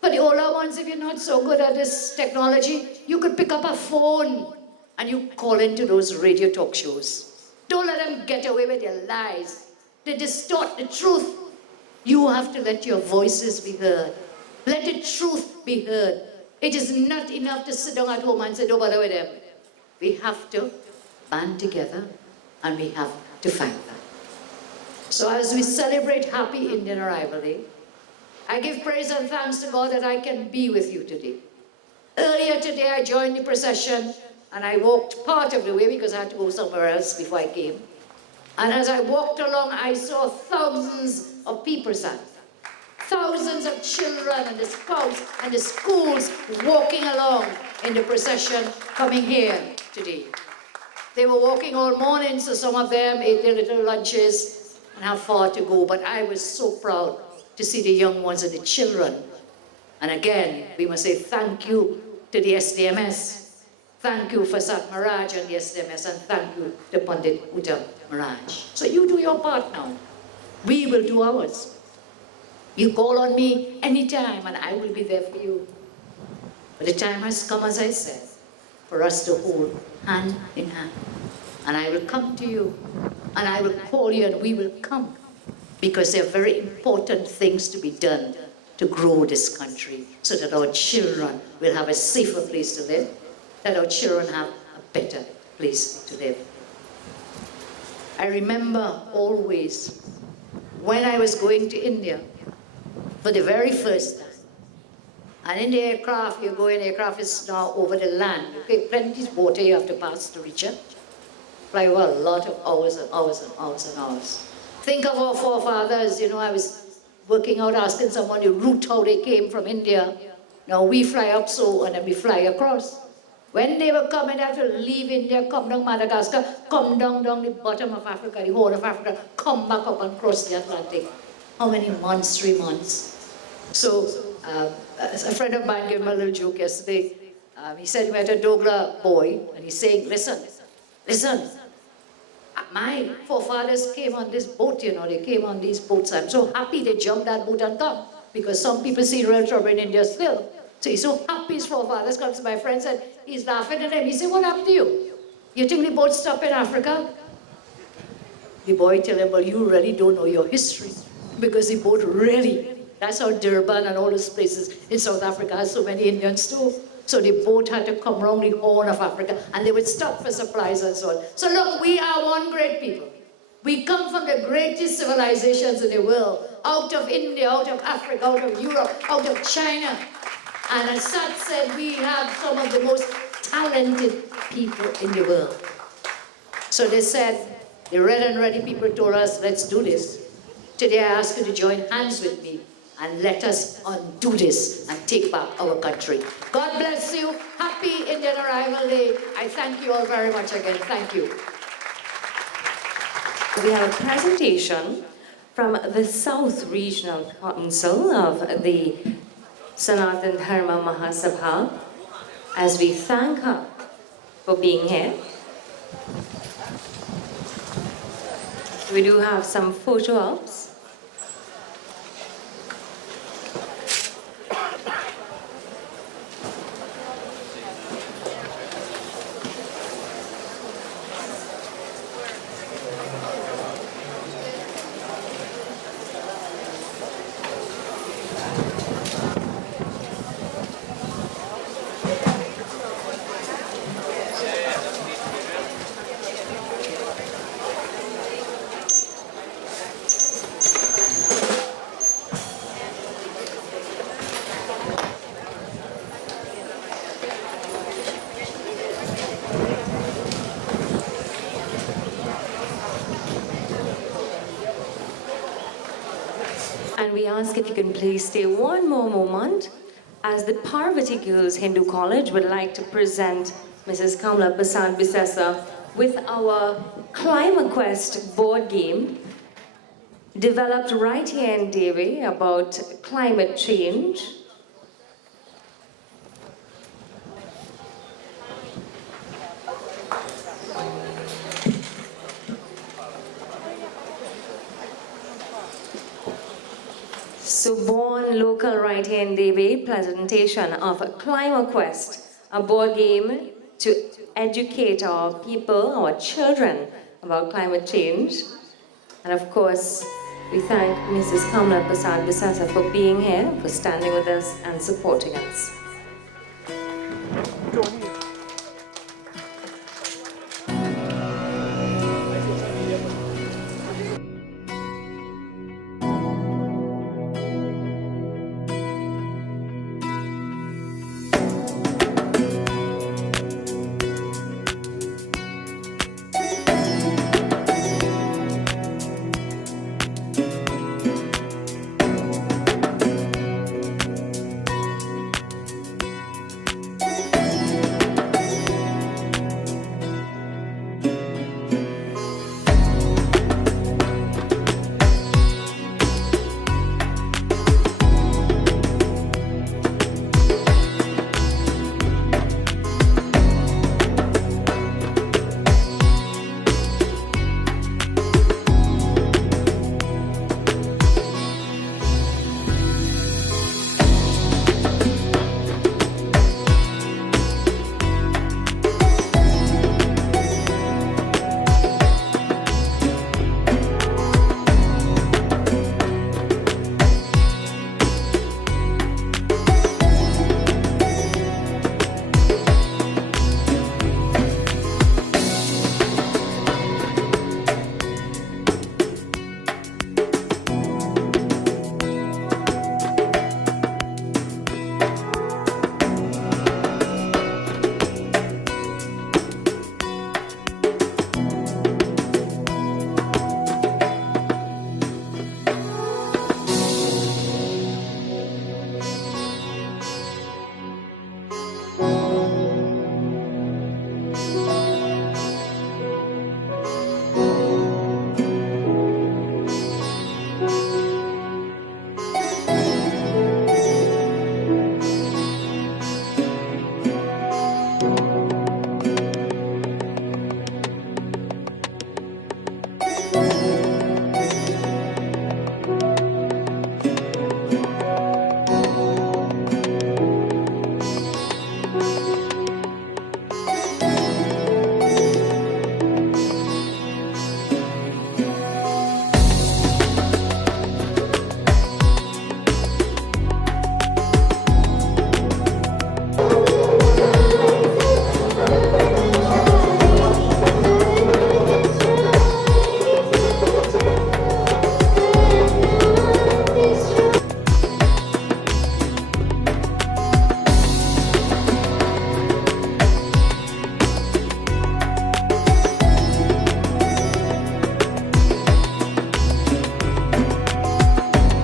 For the older ones, if you're not so good at this technology, you could pick up a phone and you call into those radio talk shows. Don't let them get away with their lies. They distort the truth. You have to let your voices be heard. Let the truth be heard. It is not enough to sit down at home and say, don't bother with them. We have to band together and we have to fight that. So as we celebrate Happy Indian Arrival Day, I give praise and thanks to God that I can be with you today. Earlier today I joined the procession and I walked part of the way because I had to go somewhere else before I came. And as I walked along, I saw thousands of people, sir. Thousands of children and the scouts and the schools walking along in the procession coming here today. They were walking all morning, so some of them ate their little lunches and have far to go. But I was so proud to see the young ones and the children. And again, we must say thank you to the SDMS. Thank you for Sat Maharaj and the SDMS, and thank you to Pandit Uta Maharaj. So you do your part now. We will do ours. You call on me anytime and I will be there for you. But the time has come, as I said, for us to hold hand in hand. And I will come to you, and I will call you, and we will come. Because there are very important things to be done to grow this country so that our children will have a safer place to live, that our children have a better place to live. I remember always when I was going to India for the very first time. And in the aircraft, you go in, aircraft is now over the land. You take plenty of water you have to pass to reach it. Fly over a lot of hours and hours and hours and hours. Think of our forefathers, you know, I was working out asking someone the route how they came from India. Now we fly up so and then we fly across. When they were coming, they have to leave India, come down Madagascar, come down the bottom of Africa, the Horn of Africa, come back up and cross the Atlantic. How many months? 3 months. So, a friend of mine gave me a little joke yesterday. He said he met a Dogra boy, and he's saying, listen, my forefathers came on this boat, you know, they came on these boats. I'm so happy they jumped that boat and come, because some people see real trouble in India still. So he's so happy his forefathers come. So my friend said, he's laughing at him. He said, what happened to you? You think the boat stopped in Africa? The boy tell him, well, you really don't know your history, because the boat really, that's how Durban and all those places in South Africa has so many Indians too. So the boat had to come around the Horn of Africa, and they would stop for supplies and so on. So look, we are one great people. We come from the greatest civilizations in the world, out of India, out of Africa, out of Europe, out of China. And as Sat said, we have some of the most talented people in the world. So they said, the Red and Ready people told us, let's do this. Today I ask you to join hands with me and let us undo this and take back our country. God bless you. Happy Indian Arrival Day. I thank you all very much again. Thank you. We have a presentation from the South Regional Council of the SANATAN DHARMA MAHA SABHA, as we thank her for being here. We do have some photo ops. And we ask if you can please stay one more moment, as the Parvati Girls Hindu College would like to present Mrs. Kamla Prasad Bisesa with our Climate Quest board game, developed right here in Debe about climate change. So born local right here in Debe, presentation of Climate Quest, a board game to educate our people, our children, about climate change. And of course, we thank Mrs. Kamla Prasad Bisesa for being here, for standing with us and supporting us.